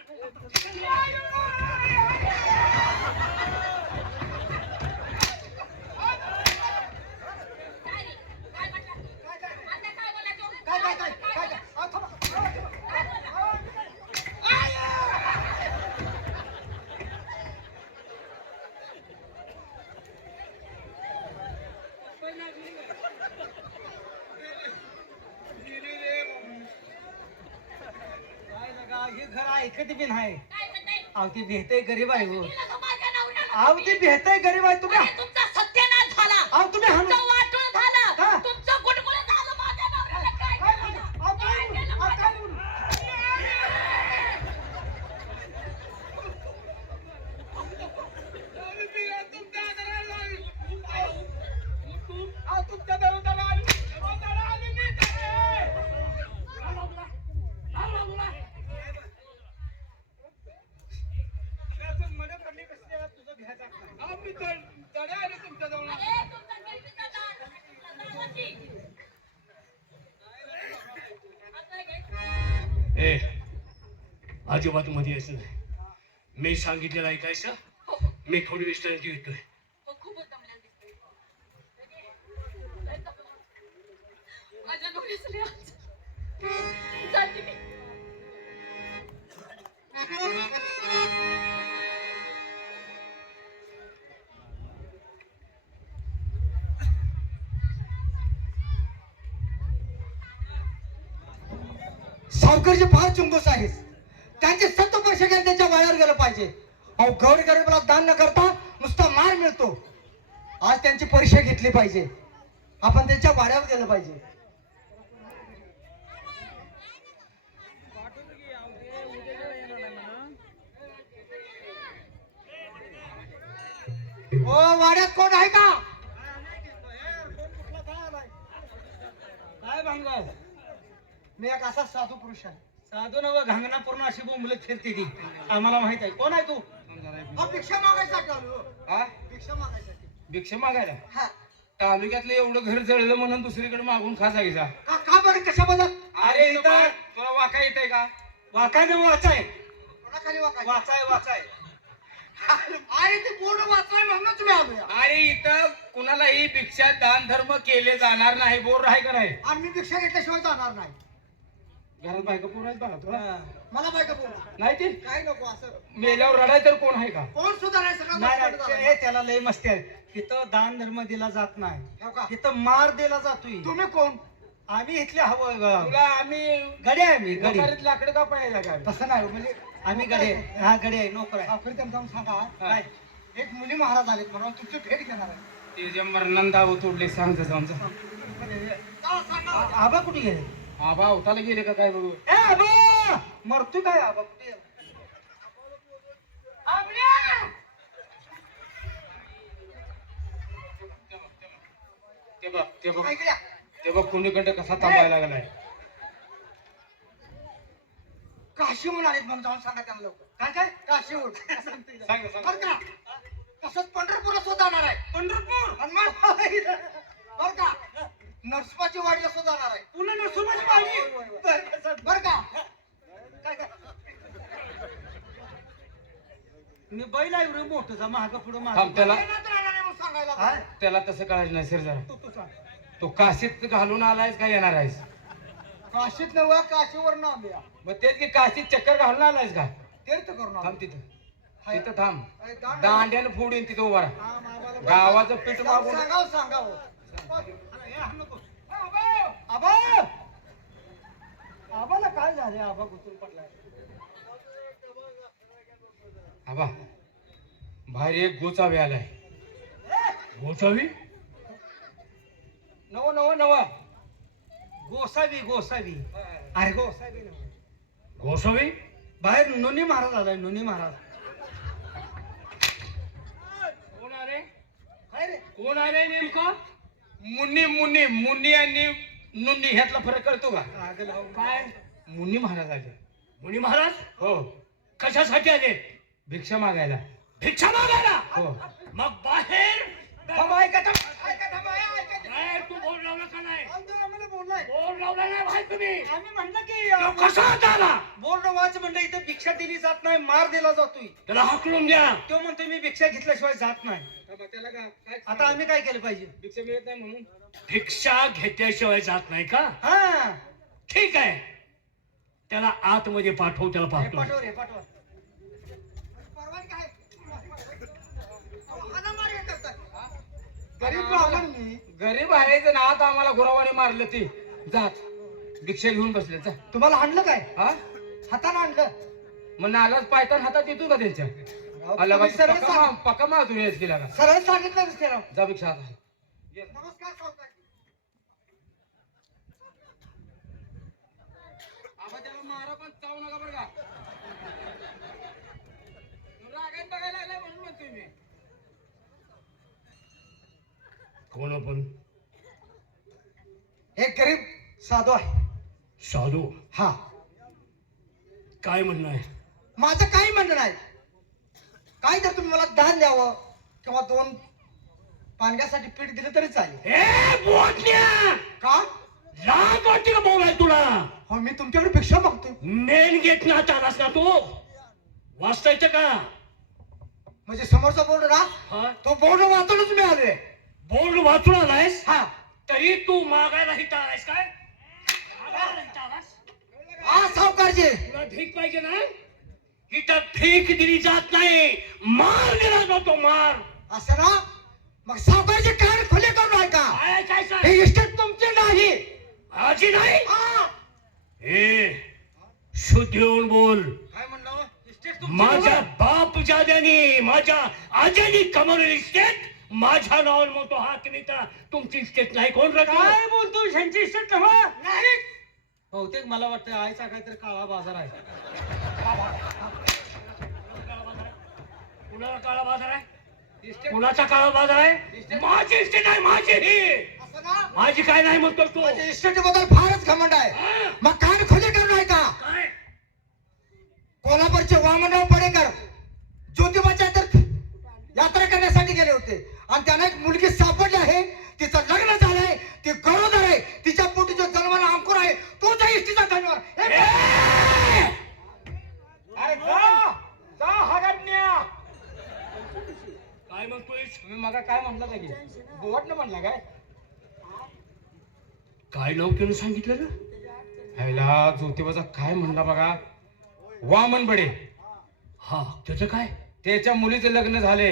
काय रे? काय म्हटलं? आता काय बोलायचं? काय? अहो, थांबा. काय बोलला? काय नका, हे घर ऐकत बी नाही. काय म्हणताय? अहो, ती भेटतंय गरीब आहे हो. तिला तर माझ्या नवऱ्याला अहो, ती भेटतंय गरीब आहे. तुम्ही अरे, तुमचा सत्यानाश झाला. अहो, तुम्ही हाणू तुमचं वाटून झालं. हा? तुमचं गुडगुडं झालं. माझ्या नवऱ्याला काय काय केलं? बोलू? अहो, काय काय बोलू? केलं अहो, माझ्या- काय बोलू? तुमच्या घराला आली. अहो, तुमच्या घराला आली. अहो, घराला आली मी इथे. असं मध्ये पडली कसली आहे, तुझं घ्यायचं नाही. अहो, मी तडे आले तुमच्या जवळ. अरे, तुमचा गिरकीचा दावाची. आता काय? ए, अजिबात मध्ये यायचं नाही. मी सांगितलेलं ऐकायचं. हो, मी थोडी विश्रांती घेतोय. हो, खूपच दमलेला दिसतोय. लय दमला. माझ्या नवऱ्याचं लय हाल झालं. जाते मी. सावकारचे फार चुंबस आहेत. त्यांचे 70 पैसे घ्यायला त्यांच्या वायावर गेलं पाहिजे. अहो गौरी गरीबाला दान न करता नुसता मार मिळतो. आज त्यांची परीक्षा घेतली पाहिजे. आपण त्यांच्या वाड्यावर गेलं पाहिजे. ओ वाड्यात कोण आहे का? काय भांगाव? मी एक असा साधू पुरुष आहे. साधू नव घांगणा पूर्ण अशी बोंबलत फिरते ती. आम्हाला माहित आहे. कोण आहे तू? भिक्षा मागायसाठी आलो. हा भिक्षा मागायसाठी. भिक्षा मागायला हा. तालुक्यातलं एवढं घर जळलं म्हणून दुसरीकडे मागून खा जायचा. का बरं कशाबद्दल? अरे तुला वाका येत आहे का? वाकाय न वाचाय. कोणाखाली वाकाय? वाचाय वाचाय. अरे ते बोर्ड वाचाय म्हणून तुम्ही आलो. अरे इथं कुणालाही भिक्षा दान धर्म केले जाणार नाही. बोर आहे का नाही? आम्ही भिक्षा घेतल्याशिवाय जाणार नाही. घरात बायका पोर आहेत बघा तुला मला बायका बोल नाही ते काय नको असं. मेल्यावर रडाय तर कोण आहे का? कोण सुद्धा नाही. सगळं त्याला लय मस्ती आहे. तिथं दान धर्म दिला जात नाही. तिथं मार दिला जातोय. तुम्ही कोण? आम्ही इथले हवं तुला आम्ही गडे आहे. मी गडे. गटारीत लाकडं का पाहिजे का? तसं नाही म्हणजे आम्ही गडे आहे. हा गडे आहे. नोकर आहे. आखरी त्यांना जाऊन सांगा काय एक मुली महाराज आलेत म्हणून तुमची भेट घेणार आहे. ते जे मरणान दाव तोडले सांगतो जाऊन आबा कुठे गेले? आबा होताला गेले का काय बघू. ए आबा मरतोय काय? आबा कुठे गेला? ते बघ काय केल्या? ते बघ कुणीकडे कसा थांबायला लागलाय. काशी म्हणून आलेत म्हणून जाऊन सांगा त्यांना लवकर. काय काय काशीहून सांग बरं का? तसंच पंढरपूरला सुद्धा जाणार आहे. पंढरपूर आणि मग बरं का नरसोबाची वाडीला सुद्धा जाणार आहे. पुन्हा नरसोबाची वाडी बरं का? काय काय मी बैल आहे रे मोठं महाग पुढं थांब त्याला सांगायला. त्याला तसं कळायचं नाही सर जरा. तू सांग. तो काशीत घालून आलायस का येणार आहेस? काशीत नव्ह काशीवर ना आम्ही मग तेच की काशीत चक्कर घालून आलायस का? तीर्थ करून आलो. थांब तिथं तिथं थांब. अरे दांड- दांड्यानं फोडून तिथं उभा राहा. हा, मामाला- गावाचं पीठ मागून सांगावं सांगावं. अरे, हे हाण नको. आबा आबाला काय झाले? आबा घुसून पडलाय. आबा बाहेर एक गोचावी आलाय. गोसावी नव नव नव गोसावी गोसावी. अरे गोसावी नव्ह. गोसावी बाहेर नोनी महाराज आलाय. नोनी महाराज. कोण आले? काय रे? कोण आले नेमकं? मुन्नी मुन्नी मुन्नी आणि नुन्नी ह्यातला फरक कळतो का? अगं लाव. काय? मुन्नी महाराज आले. मुनी महाराज हो कशासाठी आले? भिक्षा मागायला. भिक्षा मागायला? हो मग बाहेर थांब, ऐका थांब. ऐका थांब, ऐका. बाहेर तू बोर्ड लावला का नाही? आम्हाला बोललाय. बोर्ड लावला नाही बाहेर तुम्ही? आम्ही म्हणलं की तो कसा आता आला? बोर्ड वाच म्हणलं इथं भिक्षा दिली जात नाही. मार दिला जातोय. त्याला हाकलून द्या. तो म्हणतोय मी भिक्षा घेतल्याशिवाय जात नाही. त्याला काय आता आम्ही काय केलं पाहिजे? भिक्षा मिळत नाही म्हणून भिक्षा घेतल्याशिवाय जात नाही का? हा ठीक आहे, त्याला आतमध्ये पाठव. त्याला हे पाठव. पाठव रे पाठव. गरीब ब्राह्मण मी. गरीब आहे ना. आता आम्हाला गुरावाने मारलं ते जात भिक्षा घेऊन बसले. जा तुम्हाला आणलं काय? हा हाताने आणलं. मग नालाच पायतान हातात येतो का त्यांच्या? तुम्ही सरळ सांग- पक्का मागून येत गेला का? सरळ सांगितलं नसते राव. जा भिक्षा हातात. नमस्कार सावकारजी. आबा त्याला मारा पण चावू नका बरं का. रागात बघायला लागलाय म्हणून म्हणतोय मी. कोण आपण? एक गरीब साधू आहे. साधू? हा. काय म्हणणं आहे? माझं काही म्हणणं नाही. काय तर तुम्ही मला दान द्यावं किंवा 2 पानग्यासाठी पीठ दिलं तरी चालेल. ए बोटण्या, का? लाज वाटते का बोलाय तुला? हो मी तुमच्याकडे भिक्षा मागतोय. मेन गेट ना आलास ना तू? वाचता येतं का? म्हणजे समोरचा बोर्ड ना हा? तो बोर्ड वाचूनच मी आलोय. बोर्ड वाचून आलायस हा. तरी तू मागायला इथं आलायस काय? मागायला इथं आलास? हा सावकारजी, तुला भीक पाहिजे ना, इथं भीक दिली जात नाही, मार दिला जातो, मार. असं ना, मग सावकारजी कान खुले करून ऐका. काय ऐकायचं? हे इस्टेट तुमची नाही. माझी नाही. हा. ए शुद्ध येऊन बोल. काय म्हणलं इस्टेट माझ्या बाप जाद्यानी, माझ्या आज्यानी कमवलेली इस्टेट माझ्या नावावर म्हणतो हा तुम्ही तर तुमची इस्टेट नाही. कोण राहतो? काय बोलतो ह्यांची इस्टेट नाही. बहुतेक मला वाटतं आईचा काहीतरी काळा बाजार आहे. कुणाला काळा बाजार आहे? इस्टेट कुणाचा काळा बाजार आहे? माझी इस्टेट आहे, माझी ही. असं ना, माझी काय नाही म्हणतो तू. माझ्या इस्टेट बद्दल फारच घमंड आहे. हा? मग कान खुले करून ऐका. काय? कोल्हापूरचे वामनराव पडेकर ज्योतिबाच्या तर यात्रा करण्यासाठी गेले होते आणि त्यांना एक मुलगी सापडली आहे. तिचं लग्न झालंय, ती गरोदर आहे, तिच्या पोटी जो जन्माला अंकुर आहे तो त्या इष्टीचा धन्यवाद. अरे जा हगडण्या. काय म्हणतोय? तुम्ही मग काय म्हणला की बोवट न म्हणला काय? काय नाव त्यानं सांगितलं ना? ह्याला ज्योतिबाचा काय म्हणला बघा, वामन बडे. हा, त्याचं काय? त्याच्या मुलीचे लग्न झाले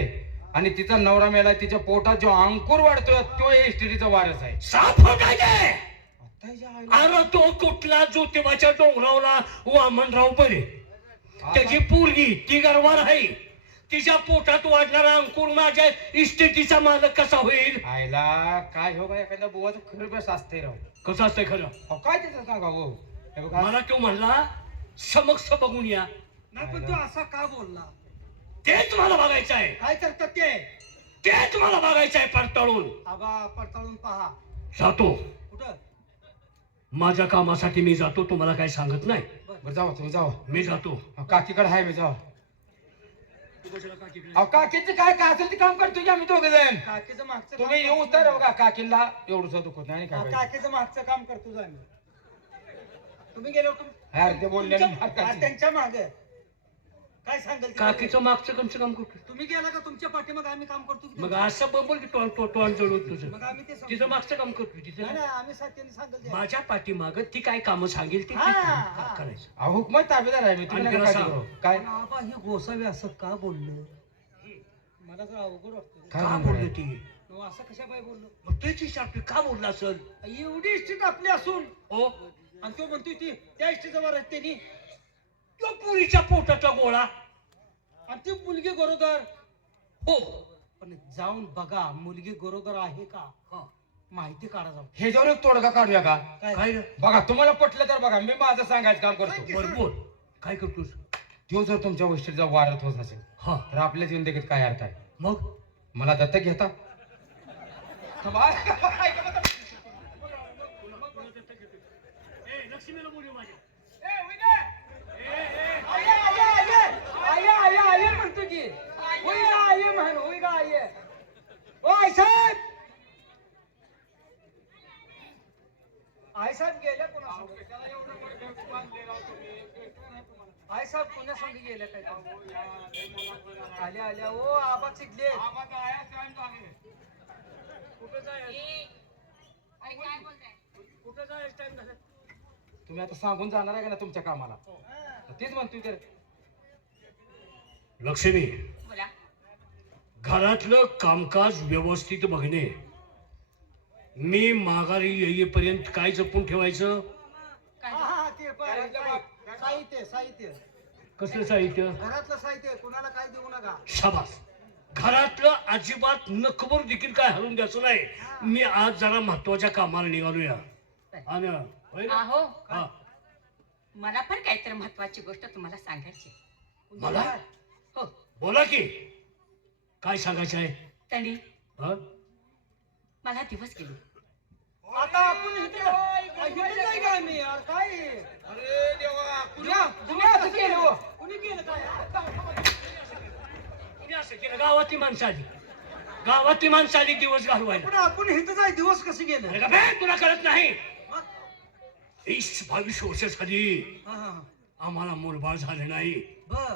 आणि तिचा नवरा मेला. तिच्या पोटात जो अंकुर वाढतोय तो इस्टेटीचा वारस आहे. साफ होताय. अरे तो कुठला ज्योतिबाच्या डोंगरावला वामनराव बरे, त्याची पोरगी ती गरवार आहे. तिच्या पोटात वाढणारा अंकुर माझ्या इस्टेटीचा मालक कसा होईल? आयला काय हो का एखाद्या बुवाचं खरं बस असते राव. कसं असतंय खरं? अहो, काय त्याचं सांगा हो. हे बघा, मला तो म्हणला समक्ष बघून या. नाही पण तू असा का बोलला? तेच मला बघायचं आहे, काय करतात ते? तेच मला बघायचं आहे पडताळून. आबा पडताळून पहा. जातो, कुठं? माझ्या कामासाठी मी जातो, तुम्हाला काय सांगत नाही. बरं जावा तुम्ही जावा. मी जातो. काकीकडे आहे मी जावा. अहो काकीचं काय काय असेल ते काम करतो आम्ही दोघे जण. काकीचं मागचं तुम्ही येऊ तर बघा काकीला एवढं दुखत नाही काय पाहिजे. काकीचं मागचं काम करतो आम्ही. तुम्ही गेलो अरे ते बोलले त्यांच्या मागे काय सांगाल ते? काकीचं मागचं कंचं काम करतो. तुम्ही गेला का तुमच्या पाठीमाग आम्ही काम करतो की मग असं बोल की तोंड जळून तुझं. मग आम्ही ते समजू. तिचं मागचं काम करतो नाही तिचं. नाही, आम्ही त्यांनी सांगाल ते. माझ्या पाठीमाग ती काय कामं सांगेल ती हा, काम हा. करायचं. अहो हुकमत ताबेदार आहे मी. तुम्ही आणि नका त्याला काळजी सांग. करू. काय आबा हे गोसावी असं का बोललं? मला तर अवघड वाटतं. काय का म्हणणार बोललो आहे? ती? मग असं कशा बाय बोललो? मग त्याची विचारतो का बोलला असेल? एवढी इष्टीत आपली असून हो, आणि तो म्हणतोय ती त्या इष्टीचा वार त्यांनी तो पुरीच्या पोटाचा गोळा. आणि ती मुलगी गरोदर. हो, पण जाऊन बघा मुलगी गरोदर आहे का, हा. माहिती काढा जाऊ. हे जाऊन एक तोडगा काढूया का? काय रे? बघा तुम्हाला पटलं तर बघा. मी माझं सांगायचं काम करतो. बरं बोल, काय करतोस? तो जर तुमच्या गोष्टीचा वारत होत असेल हा, तर आपल्या जिंदगीत काय अर्थ आहे? मग मला दत्तक घेता? लक्ष्मीला बोलू माझ्या. आये म्हणतो की होय का आये म्हण, होय का आये. ओ आई साहेब, आई साहेब गेल्या कोणा आई साहेब कोणा संग गेल्या काय? आल्या आल्या. ओ आबा शिकले. कुठं जाय कुठं जायचं टाइम झाला? तुम्ही आता सांगून जाणार आहे का ना तुमच्या कामाला? तेच म्हणतोय तर. लक्ष्मी, बोला. घरातलं कामकाज व्यवस्थित बघणे. मी माघारी येईपर्यंत काय जपून ठेवायचं? काय हा, हा, ते पण साहित्य साहित्य कसलं साहित्य? घरातलं साहित्य कोणाला काय देऊ नका. शाबास. घरातलं अजिबात नखबर देखील काय हलवून द्यायचं नाही. मी आज जरा महत्वाच्या कामाला निघालूया. आणि होय ना? आहो, हा. मला पण काहीतरी महत्वाची गोष्ट तुम्हाला सांगायची. मला हो, बोला की, काय सांगायचं आहे? तरी हा? मला दिवस गेले. आता आपण इथे जाय का आम्ही यार काय? अरे देवा, तुम्ही असं केलं हो. कुणी केलं काय? तुम्ही असं केलं? गावातली माणसं आली, गावातली माणसं आली दिवस घालवायला. पण आपण इथं जाय दिवस कसे गेले? अरे का बे, तुला कळत नाही? 20-22 वर्ष झाली आम्हाला मूलबाळ झालं नाही. बर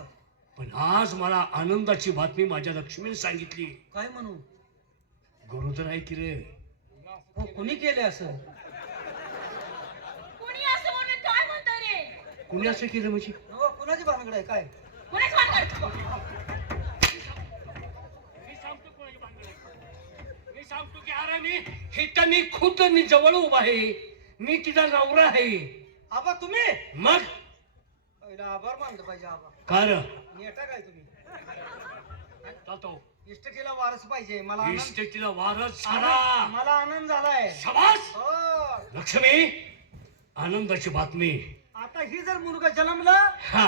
पण आज मला आनंदाची बातमी माझ्या लक्ष्मीने सांगितली. काय म्हणू? गरोदर आहे की रे. हो, कुणी केले असं? कोणी असं म्हणून काय म्हणतो रे? कुणी असं केलं म्हणजे हो, कुणाची भानगड आहे काय? कोणाच भानगड? मी सांगतो की अरे मी खुद मी जवळ उभा आहे, मी तिचा नवरा आहे. आबा तुम्ही मग पहिला आभार मानलं पाहिजे आबा. कार नेटा काय तुम्ही? जातो इष्टकीला वारस पाहिजे मला आनंद- इस्टेटीला वारस झाला. मला आनंद झालाय. शाबास हो. लक्ष्मी, आनंदाची बातमी. आता ही जर मुलगा जन्मला हा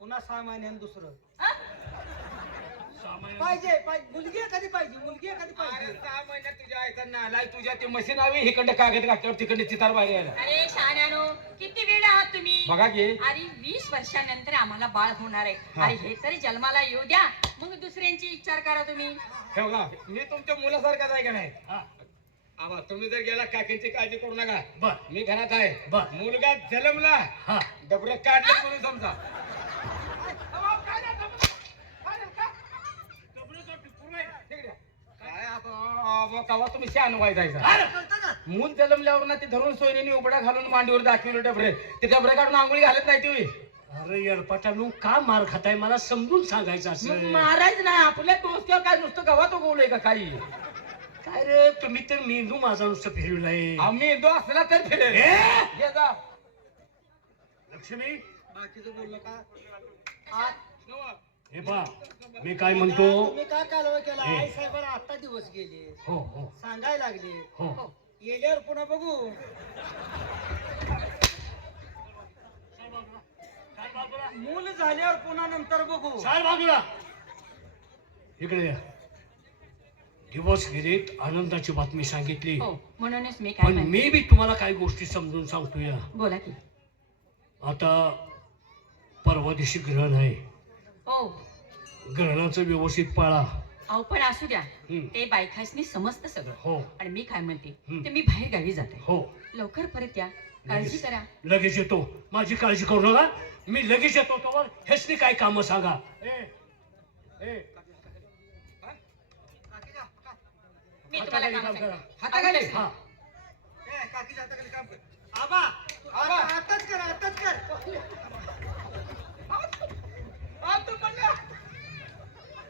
पुन्हा 6 महिन्यानं दुसरं हा? मुलगी एखादी पाहिजे, मुलगी एखादी अरे पाहिजे. 6 महिन्यात तुझ्या आईचा नालाय तुझ्या ते मशीन हवी इकडे कागद घातल्यावर तिकडे चितार बाहेर यायला. अरे शहाण्यानो, किती वेळ आहात तुम्ही? बघा की अरे 20 वर्षानंतर आम्हाला बाळ होणार आहे. हा. अरे हे तरी जन्माला येऊ द्या, मग दुसऱ्यांची विचार करा तुम्ही. हे बघा मी तुमच्या मुलासारखाच आहे का नाही? हा. आबा तुम्ही जर गेला काकींची काळजी करू नका. बर मी घरात आहे. बर. मुलगा जन्मला हा डबरं काढलं म्हणून समजा. काय आबा कवा तुम्ही शान व्हायचा. कळतं का? मूल जन्मल्यावर ना ते धरून सोयरीने उबडा घालून मांडीवर दाखवलं डबरे. ते डबरे काढून आंघोळी घालत नाही तुम्ही. अरे येडपाटानू का मार खाताय मला समजून सांगायचं मग असं. मारायच नाही आपल्या दोस्त्यावर काय नुसतं गव्हात उगवलंय का काही. काय रे तुम्ही तर मेंदू माझा नुसतं फिरवलाय. आम्ही दो असला तर फिरेल. ए! हे जा. लक्ष्मी बाकीचं बोललं का? हे पा मी काय म्हणतो. तुम्ही काय कालवा केला? हे. आई साहेबांना आता दिवस गेले, हो हो सांगायला लागले. हो गेल्यावर पुन्हा बघू. मूल झाल्यावर पुन्हा नंतर बघू. चाल बाजूला इकडे या. दिवस गेलेत, आनंदाची बातमी सांगितली, हो, म्हणूनच मी काय पण म्हणते. मी बी तुम्हाला काही गोष्टी समजून सांगतो या. बोला की. आता परवा दिवशी ग्रहण आहे, हो, ग्रहणाचं व्यवस्थित पाळा. अहो पण असू द्या, हम्म. ते बायकासनी समजतं सगळं. हो आणि मी काय म्हणते, हम्म. ते मी बाहेर गावी जाते, हो लवकर परत या, काळजी लगेच- करा. लगेच येतो, माझी काळजी करू नका, मी लगेच येतो. तोवर हेच काय काम सांगा. ए मी तुम्हाला हाताखाली काम काम सांगते. करा. हाताखाली. हा काकीच्या हाताखाली काम कर. आबा आबा, आताच कर, आताच कर.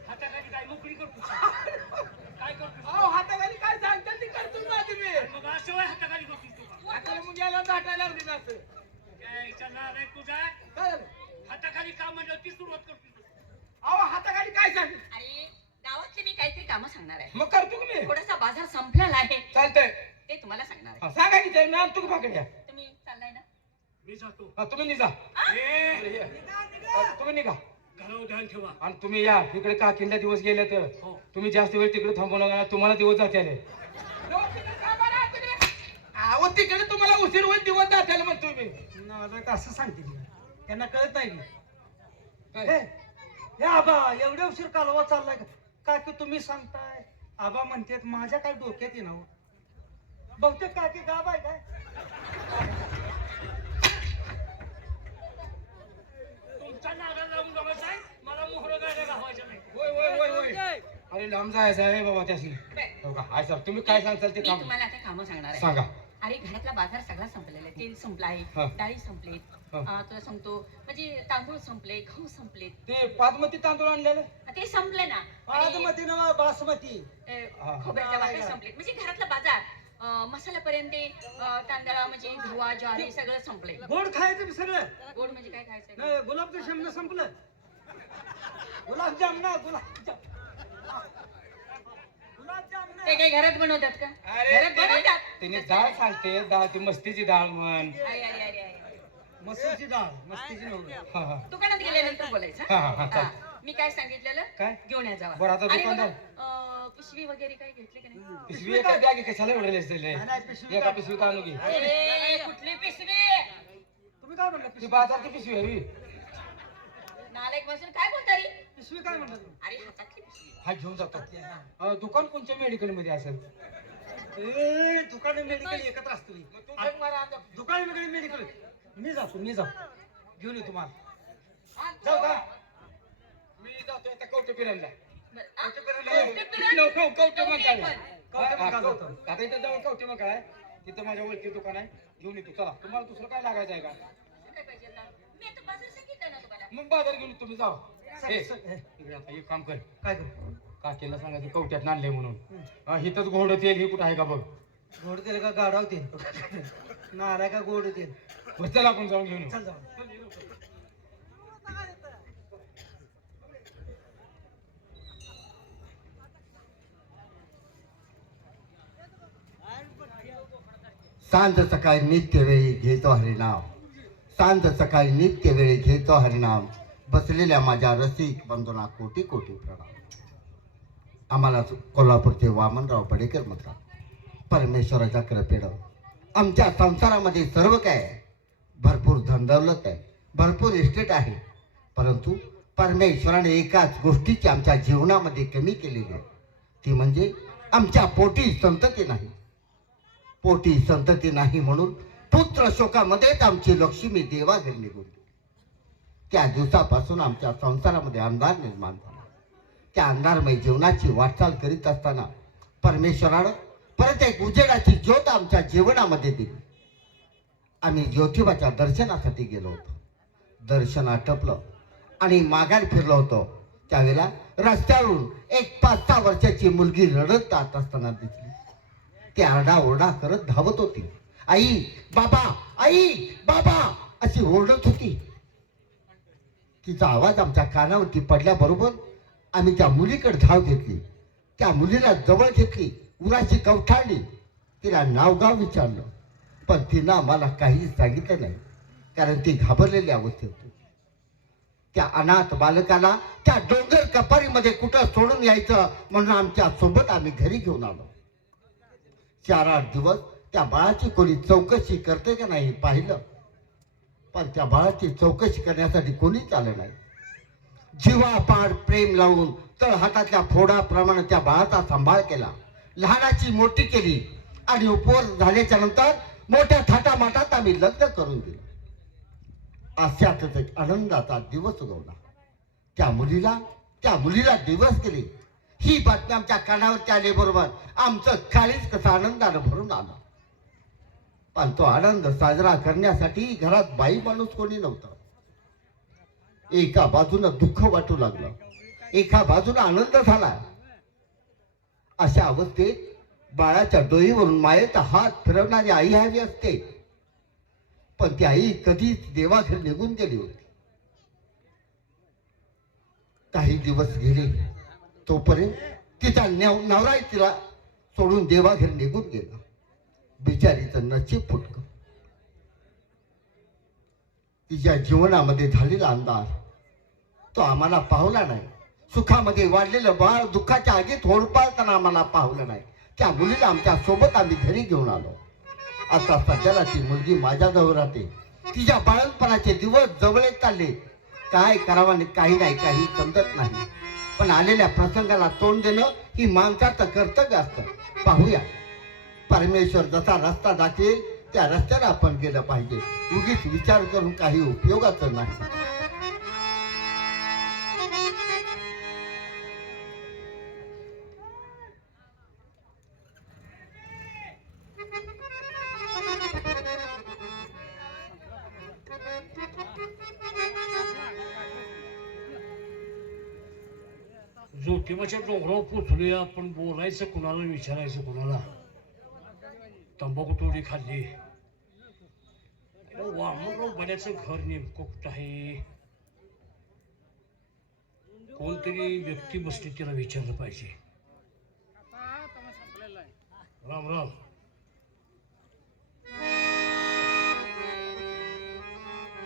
हाताखाली काय नोकरी करतो काय करतो. अहो हाताखाली काय सांगतात ते करतो ना तुम्ही. मग असं वय हाताखाली करतोस तू का? हाताला मग याला दाटायला लागली ना असं. यायचा नाद आहे तुझा. काय झालं? हाताखाली काम म्हणजे ती सुरुवात करतो. अहो हाताखाली काय सांग. अरे गावातली मी काहीतरी कामं सांगणार आहे. मग करतो की मी. थोडासा बाजार संपलेला आहे, चालतंय. ते तुम्हाला सांगणार आहे. हा, सांगा की ते मी आणतो की भाकड्या. तुम्ही चाललाय ना? मी जातो. हा, तुम्ही निघा. ए तुम्ही निघा घरावर ध्यान ठेवा. आणि तुम्ही या तिकडे काकींला दिवस गेले तर हो तुम्ही जास्त वेळ तिकडे थांबू नका तुम्हाला दिवस जाते अहो तिकडे तुम्हाला उशीर होईल दिवस जाते मग तुम्ही नालायक असं सांगते ती. त्यांना कळत नाही की. काय? हे आबा एवढ्या उशीर कालवा चाललाय का? काकी तुम्ही सांगताय, आबा म्हणतात, माझ्या काय डोक्यात येणार हो. बहुतेक काकी गाब आहे काय? तुमचा नादा लावून बघायचा आहे, मला मोहर गायला गावायचं नाही. होय होय होय होय अरे लांब जायचं आहे बाबा त्याशी हो का हाय सर तुम्ही काय सांगताल ते मी काम तुम्हाला आता कामं सांगणार आहे. सांगा अरे घरातला बाजार सगळा संपलेला आहे. तेल संपलं हा. आहे, डाळी संपलेत, हा. तुला सांगतो म्हणजे तांदूळ संपले, गहू संपलेत, ते बासमती तांदूळ आणलेले ते संपले ना. आणि, बासमती नवा बासमती. हा. खोबऱ्याच्या बाटल्या संपलेत, म्हणजे घरातला बाजार मसाल्यापर्यंत तांदळा म्हणजे गव्हा ज्वारी सगळं संपलंय. गोड खायचं सगळं. गोड म्हणजे काय खायचं? नाही, गुलाबजाम संपलं. गुलाबजाम ना गुलाबजाम. गुलाबजाम ते ना. काही घरात बनवतात का? अरे घरात बनवतात. तिने डाळ सांगते डाळ ती मस्तीची डाळ म्हण अरे अरे अरे अरे. मस्तीची डाळ, मस्तीची नव्हती. हा हा दुकानात गेल्यानंतर बोलायचं. हा, हा, हा. चालतं. मी काय सांगितलेलं काय? घेऊन या जावा. बरं, आता आणि दुकानदार- बघा, पिशवी वगैरे काही घेतली की नाही? पिशवी एका द्या की कशाला एवढे नाही, नाही, पिशवी एका काय? पिशवीत आणू की ए, कुठली पिशवी? तुम्ही काय म्हणला? ती बाजारची पिशवी आहे ही. नालायक बसून काय बोलता रे? पिशवी काय म्हणला तू? अरे हातातली पिशवी. हा घेऊन जातो दुकान कोणत्या मेडिकल मध्ये असेल ए, दुकान मेडिकल एकत्र असतो ही. मग तू जग मारा अंदा. दुकान वेगळी मेडिकल. मी जातो घेऊन येतो तुम्हाला. जाऊ का मी जातो आता कवटे फिरायला बरं, आ? कवटे कवटे फिरायला? फिरायला कवटे मग काय कवटे कवटे मग काय जातो? आता इथं जवळ कवटे मग काय तिथं माझ्या ओळखी दुकान आहे घेऊन येतो चला तुम्हाला दुसरं काय लागायचं आहे का काय पाहिजे आता? मग बाजार घेऊन तुम्ही जावा. ए, सग- हे, इकडे आता एक काम कर, काय करू काकीला सांगायचं कवट्यात आणले म्हणून. हिथंच घोडं तेल हे कुठं आहे का बघ. गोड तेल का गाडाव तेल नाराय का गोड तेल बरं, चल आपण जाऊन घेऊन येऊ. चल जाऊ सांज सकाळी नित्य वेळी घेतो हरिनाम, सांज सकाळी नित्य वेळी घेतो हरिनाम, बसलेल्या माझ्या रसिक बंधूंना कोटी कोटी प्रणाम. आम्हाला कोल्हापूरचे वामनराव बडेकर म्हणतात. परमेश्वराच्या कृपेनं आमच्या संसारामध्ये सर्व काय आहे, भरपूर धनदौलत आहे, भरपूर इस्टेट आहे, परंतु परमेश्वराने एकाच गोष्टीची आमच्या जीवनामध्ये कमी केलेली आहे, ती म्हणजे आमच्या पोटी संतती नाही. पोटी संतती नाही म्हणून पुत्र शोकामध्येच आमची लक्ष्मी देवाघरी निघून गेली. त्या दिवसापासून आमच्या संसारामध्ये अंधार निर्माण झाला. त्या अंधारमय जीवनाची वाटचाल करीत असताना परमेश्वरानं परत एक उजेडाची ज्योत आमच्या जीवनामध्ये दिली. आम्ही ज्योतिबाच्या दर्शनासाठी गेलो होतो. दर्शन आटपलं आणि माघार फिरलो होतो. त्यावेळेला रस्त्यावरून एक 5-6 वर्षाची मुलगी रडत जात असताना दिसली. ती आरडाओरडा करत धावत होती. आई बाबा, आई बाबा अशी ओरडत होती. तिचा आवाज आमच्या कानावरती पडल्याबरोबर आम्ही त्या मुलीकडे धाव घेतली. त्या मुलीला जवळ घेतली, उराशी कवठाळली, तिला नावगाव विचारलं, पण तिनं आम्हाला काही सांगितलं नाही, कारण ती घाबरलेली अवस्थेत होती. त्या अनाथ बालकाला त्या डोंगर कपारीमध्ये कुठं सोडून यायचं म्हणून आमच्या सोबत आम्ही घरी घेऊन आलो. 4-8 दिवस त्या बाळाची कोणी चौकशी करते का नाही पाहिलं, पण त्या बाळाची चौकशी करण्यासाठी कोणीच आलं नाही. जीवापाड प्रेम लावून तळ हातातल्या फोडाप्रमाणे त्या बाळाचा सांभाळ केला, लहानाची मोठी केली आणि उपवास झाल्याच्या नंतर मोठ्या थाटामाटात आम्ही लग्न करून दिलं. अशातच एक आनंदाचा दिवस उगवला. त्या मुलीला दिवस गेले. ही बातमी आमच्या कानावरती आल्याबरोबर आमचं काळीज कसं आनंदानं भरून आलं. पण तो आनंद साजरा करण्यासाठी घरात बाई माणूस कोणी नव्हतं. एका बाजूनं दुःख वाटू लागलं, एका बाजूला आनंद झाला. अशा अवस्थेत बाळाच्या डोईवरून मायेचा हात फिरवणारी आई हवी असते, पण ती आई कधीच देवाघरी निघून गेली होती. काही दिवस गेले, तोपर्यंत तिचा नवराही तिला सोडून देवाघरी निघून गेला. बिचारीचं नशीब फुटकं. तिच्या जीवनामध्ये झालेला अंधार तो आम्हाला पाहला नाही. सुखामध्ये वाढलेलं बाळ दुःखाच्या आगीत होरपाळताना आम्हाला पाहलं नाही. त्या मुलीला आमच्या सोबत आम्ही घरी घेऊन आलो. आता सध्याला ती मुलगी माझ्याजवळ राहते. तिच्या बाळणपणाचे दिवस जवळ चालले. काय करावं काही काही समजत नाही. पण आलेल्या प्रसंगाला तोंड देणं ही माणसाचं कर्तव्य असतं. पाहूया, परमेश्वर जसा रस्ता दाखवेल त्या रस्त्याला आपण गेलं पाहिजे. उगीच विचार करून काही उपयोगाचं नाही. ज्योतिबाच्या डोंगरावर पोचलूया, पण बोलायचं कुणाला, विचारायचं कुणाला. तंबाखू थोडी खाल्ली. वामनराव बड्याचं घर नेमकं कुठं आहे? कोणतरी व्यक्ती बसली, तिला विचारलं पाहिजे. राम राम.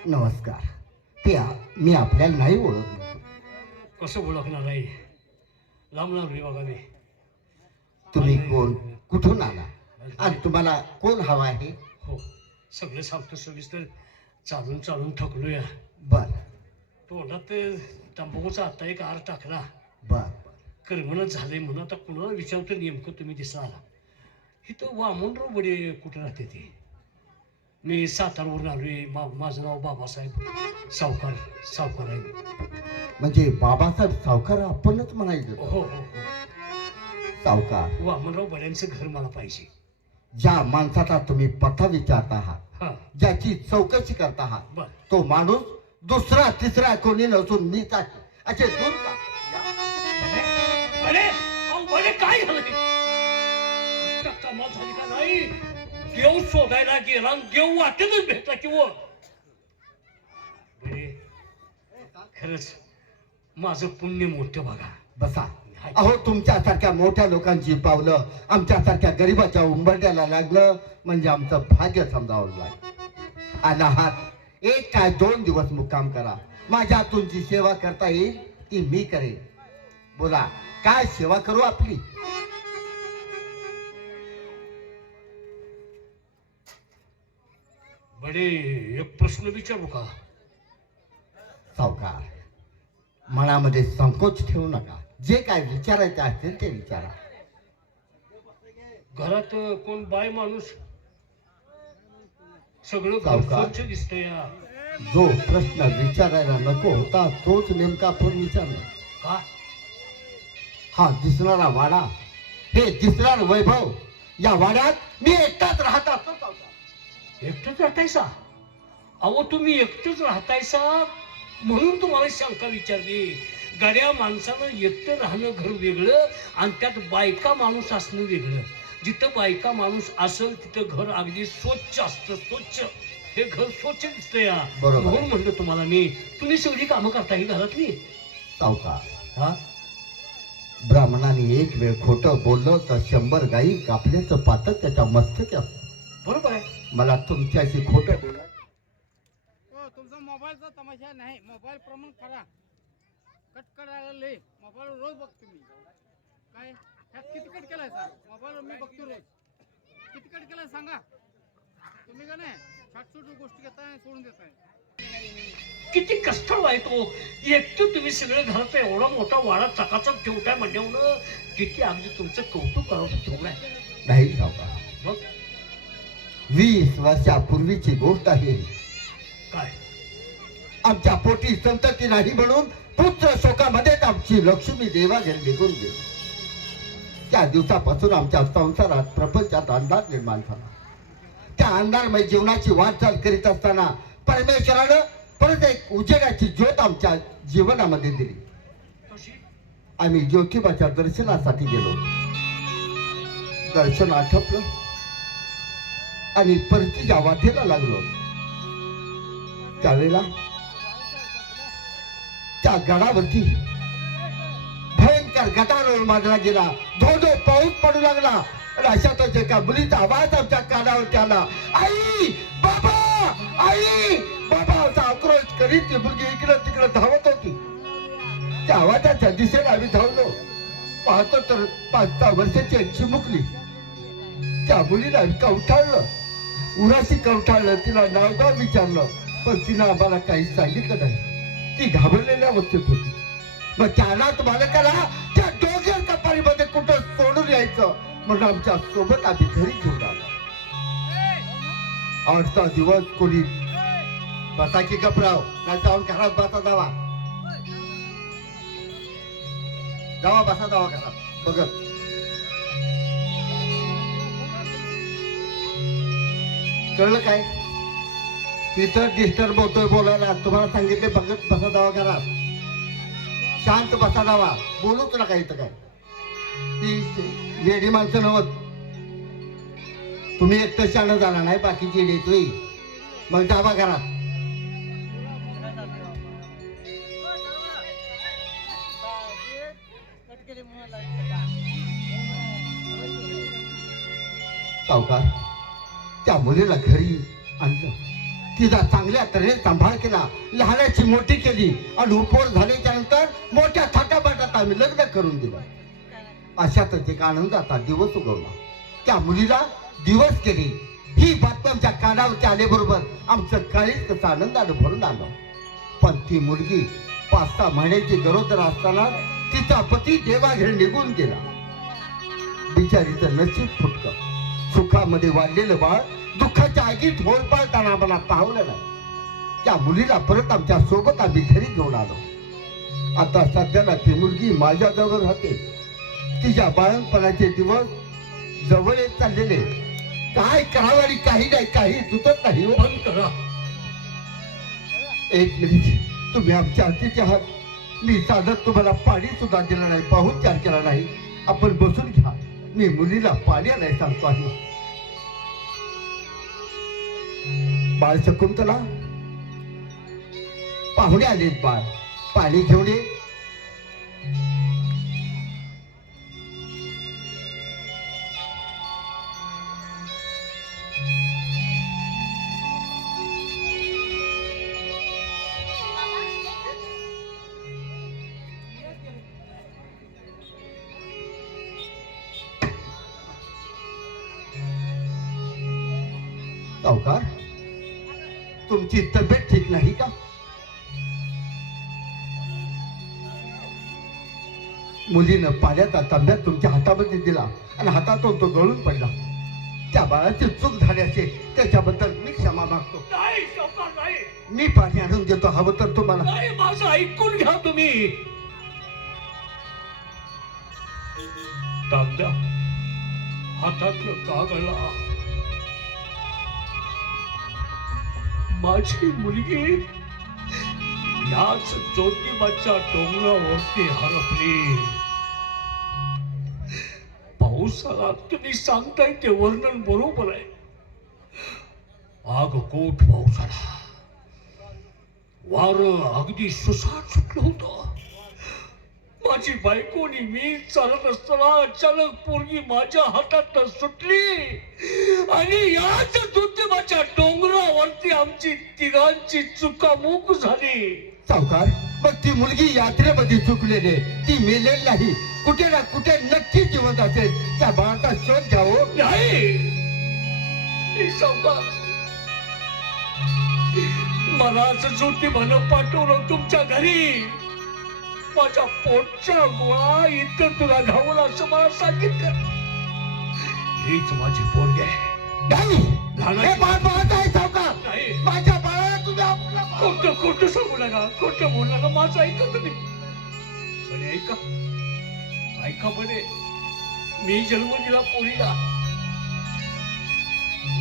नमस्कार. मी आपल्याला नाही ओळखलं. कसं ओळखणार आहे? लांब लांब रे बघा मी. तुम्ही कोण, कुठून आला आणि तुम्हाला कोण हवा आहे? हो, सगळं सांगतो सविस्तर. चालून चालून थकलोया. बर तोंडात तंबाखूचा आता एक आर टाकला. बर करमणच झालंय म्हणून आता कुणाला विचारतो नेमकं तुम्ही दिसाल. इथं वामनराव बडे कुठं राहते ते? मी सातारवरून आलोय. माझं नाव बाबासाहेब सावकार आहे. म्हणजे बाबासाहेब सावकार आपणच म्हणायचं? हो हो हो. सावकार, वामनराव बड्यांचं घर मला पाहिजे. ज्या माणसाचा तुम्ही पत्ता विचारता आहात, हा ज्याची चौकशी करता आहात, बर. तो माणूस दुसरा तिसरा कोणी नसून मीच आहे असे दूर का अरे अहो, अरे काय झालं कमाल झाली का नाही? देव शोधायला गेला आणि देव वाटेतच भेटला किंवा खरंच माझं पुण्य मोठं बघा. बसा. अहो तुमच्यासारख्या मोठ्या लोकांची पावलं आमच्यासारख्या गरीबाच्या उंबरट्याला लागलं म्हणजे आमचं भाग्य समजावं लागलं. आला आहात एक काय 2 दिवस मुक्काम करा. माझ्या तुमची सेवा करता येईल ती मी करेन. बोला काय सेवा करू आपली? बडे एक प्रश्न विचारू का? सावकार मनामध्ये संकोच ठेवू नका. जे काय विचारायचे असेल ते विचारा. घरात कोण बाय माणूस? सगळं घर सावकार. स्वच्छ दिसतंय या. जो प्रश्न विचारायला नको होता तोच नेमका आपण विचारला. का? हा दिसणारा वाडा हे दिसणार वैभव या वाड्यात मी एकटाच राहत असतो सावकार. एकटंच राहतायसा? अहो तुम्ही एकटंच राहतायसा म्हणून तुम्हाला शंका विचारली. गड्या माणसानं एकटं राहणं घर वेगळं आणि त्यात बायका माणूस असणं वेगळं. जिथं बायका माणूस असेल तिथं घर अगदी स्वच्छ असतं. स्वच्छ हे घर स्वच्छ दिसतं या. बरोबर. म्हणून म्हणलं तुम्हाला मी तुम्ही सगळी कामं करता ही घरातली. सावकार हा ब्राह्मणाने एक वेळ खोटं बोललं तर 100 गायी कापल्याचं पातक त्याच्या मस्तकी असतं. बरोबर आहे. मला तुमच्याशी खोटं बोला हो तुमचा मोबाईलचा तमाशा नाही. मोबाईल प्रमाण करा. कट करायला लय मोबाईल रोज बघतो मी. काय ह्यात किती कट केलाय सर? मोबाईल मी बघतो रोज. किती कट केलाय सांगा. तुम्ही का नाही छोट गोष्टी घेताय सोडून देताय. किती कष्ट आहे तो. एकटं तुम्ही सगळे घरात एवढा मोठा वाडा चकाचक ठेवताय म्हणजे किती अगदी तुमचं कौतुक करावं ठेवलंय. नाही सावकार. मग 20 वर्षापूर्वीची गोष्ट आहे. काय? आमच्या पोटी संतती नाही म्हणून पुत्र शोकामध्येच आमची लक्ष्मी देवाघरी निघून गेली. त्या दिवसापासून आमच्या संसारात प्रपंचात अंधार निर्माण झाला. त्या अंधारमय जीवनाची वाटचाल करीत असताना परमेश्वरानं परत एक उजेडाची ज्योत आमच्या जीवनामध्ये दिली. कशी? आम्ही ज्योतिबाच्या दर्शनासाठी गेलो. दर्शन आटपलं आणि परतीच्या वाटेला लागलो. त्यावेळेला त्या गडावरती भयंकर गटारोळ मारला गेला. धो धो पाऊस पडू लागला. अशातच एका मुलीचा आवाज आमच्या कानावरती आला. आई बाबा आई बाबा असा आक्रोश करीत ती मुलगी इकडं तिकडं धावत होती. त्या आवाजाच्या दिशेला आम्ही धावलो. पाहतो तर 5-6 वर्षाची एक चिमुकली. त्या मुलीला कवठाळलं. उराशी कवठाळलं. तिला नावगाव विचारलं पण तिनं आम्हाला काही सांगितलं नाही. ती घाबरलेल्या अवस्थेत होती. मग त्याला मालकाला त्या डोंगर कपारीमध्ये कुठं सोडून यायचं म्हणून आमच्या सोबत आम्ही घरी घेऊन आलो. 8 दिवस कोणी बसा की गपराव नाही जाऊन घरात बसा जावा. जावा बसा जावा घरात बघत. कळलं काय? तिथं डिस्टर्ब होतोय बोलायला. तुम्हाला सांगितले बघत बसा जावा घरात. शांत बसा जावा. बोलूच नका इथं काय. ती येडी माणसं नव्हत. तुम्ही एकटं शाळा झाला नाही बाकीची येडी येतोय. मग जावा घरात. सावकार त्या मुलीला घरी आणलं. तिचा चांगल्या तऱ्हेने सांभाळ केला. लहानाची मोठी केली आणि उपवर झाल्याच्या नंतर मोठ्या थाटाबाटात आम्ही लग्न करून दिलं. अशातच एक आनंदाचा दिवस उगवला. त्या मुलीला दिवस केली. ही बातमी आमच्या कानावरती आल्याबरोबर आमचं काळीज कसं आनंदानं भरून आलं. पण ती मुलगी 5-6 महिन्याची गरोदर असताना तिचा पती देवाघरी निघून गेला. बिचारीचं नशीब फुटकं. सुखामध्ये वाढलेलं बाळ दुःखाच्या आगीत होलपाळताना आम्हाला पाहलं नाही. त्या मुलीला परत आमच्या सोबत आम्ही घरी घेऊन आलो. आता सध्याला ती मुलगी माझ्याजवळ राहते. तिच्या बाळणपणाचे दिवस जवळ येत चाललेले. काय करावं आणि काही नाही. काही सुचत नाही. बंद करा. एक मिनिट, तुम्ही आमच्या अतिथी आहात. मी साधत तुम्हाला पाणी सुद्धा दिलं नाही, पाहुणचार केला नाही. आपण बसून घ्या, मी मुलीला पाणी आणायला सांगतो आहे. बाळ शकुंतला, पाहुणे आलेत. बाळ, पाणी घेऊन ये. सावकार, तुमची तब्येत ठीक नाही का? मुलीनं पाण्याचा तांब्या तुमच्या हातामध्ये दिला आणि हातातून तो गळून पडला. त्या बाळाची चूक झाली असेल, त्याच्याबद्दल मी क्षमा मागतो. नाही सावकार, नाही. मी पाणी आणून देतो, हवं तर तुम्हाला. नाही, माझं ऐकून घ्या तुम्ही. तांब्या हातातलं का गळला? माझी मुलगी याच ज्योतिबाच्या डोंगरावरती हरपली. पाऊस आला, तुम्ही सांगताय ते वर्णन बरोबर आहे. आगकोट पाऊस आला, वारं अगदी सुसाट सुटलं होतं. माझी बायकोनी मी चालत असताना अचानक पोरगी माझ्या हातात सुटली आणि याच ज्योतिबाच्या डोंगरावरती आमची तिघांची चुकामुक झाली. सावकार, मग ती मुलगी यात्रेमध्ये चुकलेली, ती मेलेली नाही. कुठे ना कुठे नक्की जिवंत असेल. त्या बाळाचा शोध घ्यावं. नाही सावकार, मला असं ज्योतिबानं पाठवलं तुमच्या घरी. माझ्या पोटच्या गोळा इतकं तुला घावलं असं मला सांगितलं. हीच माझी पोरगी आहे. नाही, हे बाळ बाळाचं आहे सावकार. नाही, माझ्या बाळाला तुम्ही आपला खोटं खोटं सांगू नका, खोटं बोलू नका. माझं ऐका तुम्ही. म्हणे ऐका, ऐका म्हणे. मी जन्म दिला पोरीला.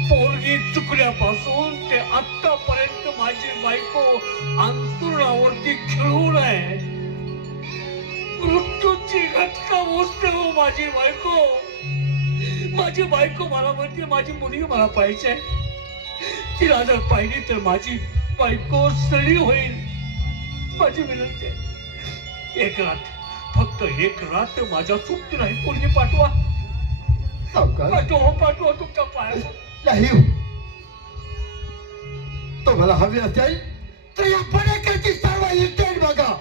पोरगी चुकल्यापासून ते आतापर्यंत माझी बायको अंतरुणावरती खेळून आहे. मृत्यूची घटका मोजते हो माझी बायको. माझी बायको मला म्हणते माझी मुलगी मला पाहिजे. तिला जर पाहिली तर माझी बायको सडी होईल. माझी विनंती आहे, एक रात, फक्त एक रात माझ्या सोबतीला ही पोरगी पाठवा. सावकार, पाठवा, पाठवा तुमच्या पाया. नाही, तुम्हाला हवी असेल तर या पडेकरची सर्व इस्टेट बघा.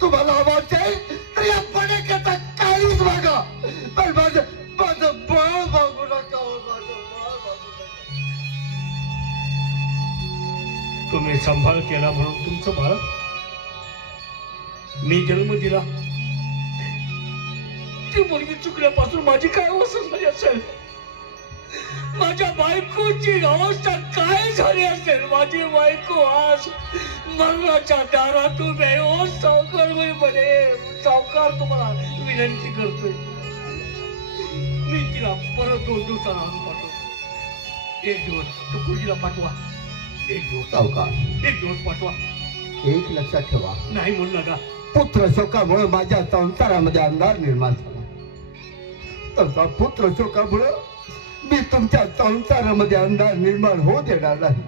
तुम्हाला हवं असेल तर या पडेकरचा काळीच बघा. पण माझं माझं बाळ बघू नका, माझं बाळ बघू नका. तुम्ही सांभाळ केला म्हणून तुमचं बाळ मी जन्म दिला. ती मुलगी चुकल्यापासून माझी काय अवस्था झाली असेल? माझ्या बायकोची अवस्था काय झाली असेल? माझी बायको आज मरणाच्या दारात उभे आहे. ओ सावकार, म्हणे सावकार, तुम्हाला विनंती करतोय, मी तिला परत 2 दिवसाला आणून पाठवतो. 1 दिवस तो मुलगीला पाठवा. 1 दिवस सावकार, 1 दिवस पाठवा. एक लक्षात ठेवा, नाही म्हणू नका. पुत्र शोकामुळे माझ्या संसारामध्ये अंधार निर्माण झाला. तसा पुत्र शोकामुळे मी तुमच्या संसारामध्ये अंधार निर्माण होऊ देणार नाही.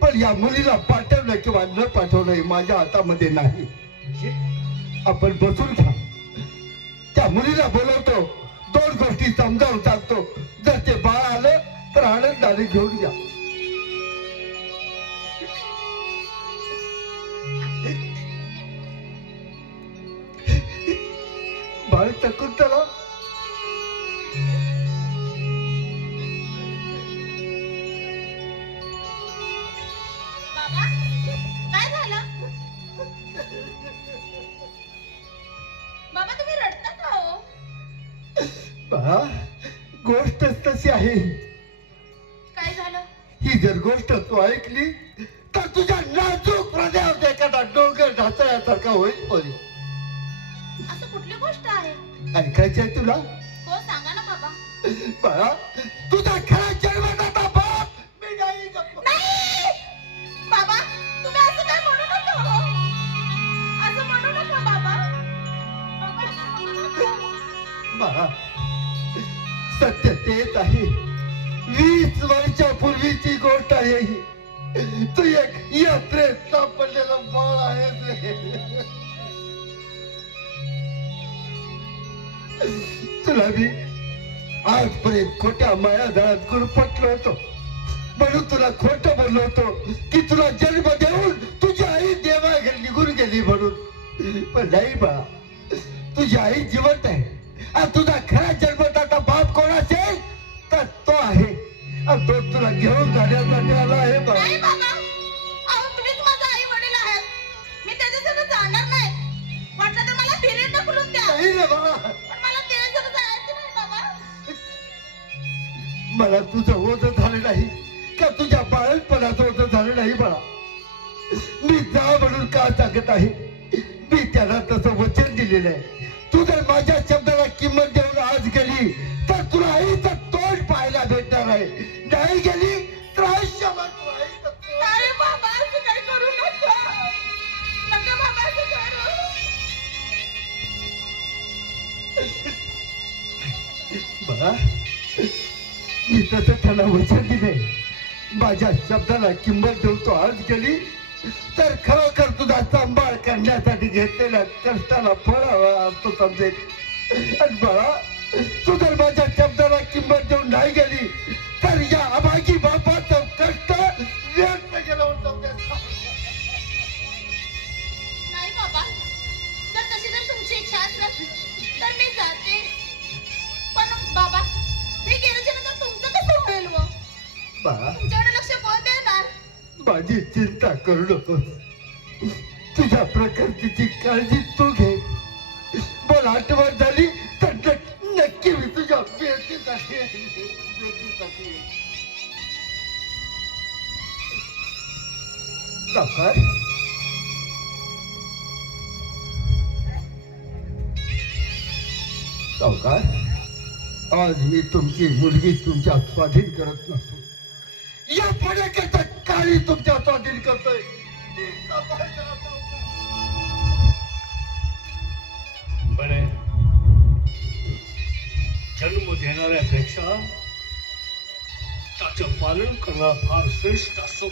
पण या मुलीला पाठवलं किंवा न पाठवलं हे माझ्या हातामध्ये नाही. आपण बसून घ्या, त्या मुलीला बोलवतो, 2 गोष्टी समजावून सांगतो. जर ते बाळ आलं तर आनंदाने घेऊन घ्या. बाळ शकुंतला, बाबा, काय झालं? बाबा, तुम्ही रडता का हो? बाळा, गोष्टच तशी आहे. काय झालं? ही जर गोष्ट तू ऐकली तर तुझ्या नाजूक हृदयावर एखादा डोंगर ढासळल्यासारखा होईल. पोरी, असं कुठली गोष्ट आहे? ऐकायचंय तुला? हो, सांगा ना बाबा. बाळा, तुझा खरा जन्मदाता बाप मी नाही. नाही! बाबा, तुम्ही असं काय बाळा, सत्य तेच आहे. 20 वर्षापूर्वीची गोष्ट आहे ही. तू एक यात्रेत सापडलेलं बाळ आहे रे. तुला मी आजपर्यंत खोट्या मायाजाळात गुरफटलो होतो, म्हणून तुला खोटं बोललो होतो की तुला जन्म देऊन तुझी आई देवाघरी निघून गेली म्हणून. पण नाही बाळा, तुझी आई जिवंत आहे आणि तुझा खरा जन्मदाता बाप कोण असेल तर तो आहे, आणि तो तुला घेऊन जाण्यासाठी आला आहे बाळा. नाही बाबा, अहो तुम्हीच माझा आई वडील आहेत. मी त्याच्यासोबत जाणार नाही. वाटलं तर मला फिरे ढकलून द्या, नाही रे बाळा, पण मला त्याच्यासोबत जायचं नाही बाबा. मला तुझं ओझं झालं नाही का तुझ्या बाळणपणाचं ओझं झालं नाही बाळा. मी जा म्हणून का सांगत आहे, मी त्याला तसं वचन दिलेलं आहे. तू जर माझ्या शब्दाला किंमत देऊन आज गेली तर तुला आईचं तोंड पाहायला भेटणार आहे. नाही गेली तर आयुष्यभर तू आईचं तोंड- नाही बाबा, असं काही करू नका. नका बाबा असं करू. बाळा, मी तसं त्याला वचन दिलंय. माझ्या शब्दाला किंमत देऊन तो आज गेली तर खरोखर तुझा सांभाळ करण्यासाठी घेतलेल्या कष्टाला फळ हवा तो समजेल. आणि बाळा, तू जर माझ्या शब्दाला किंमत देऊन नाही गेली तर या अभागी बापाचं कष्ट व्यर्थ गेलं होतं. नाही बाबा, जर तशी जर तुमची इच्छा असेल तर मी जाते. पण बाबा, मी गेल्याच्या नंतर तुमचं कसं होईल व? बाळा, तुमच्याकडे लक्ष कोण देणार? माझी चिंता करू नकोस. तुझ्या प्रकृतीची काळजी तू घे. मला आठवण झाली तर नक्की मी तुझ्या भेटीसाठी सावकार, सावकार, आज मी तुमची मुलगी तुमच्या स्वाधीन करत नसतो, या पड्याकरता काळी तुमच्या स्वाधीन करतोय. बरे, जन्म देणाऱ्यापेक्षा त्याचं पालन करणं फार श्रेष्ठ असो.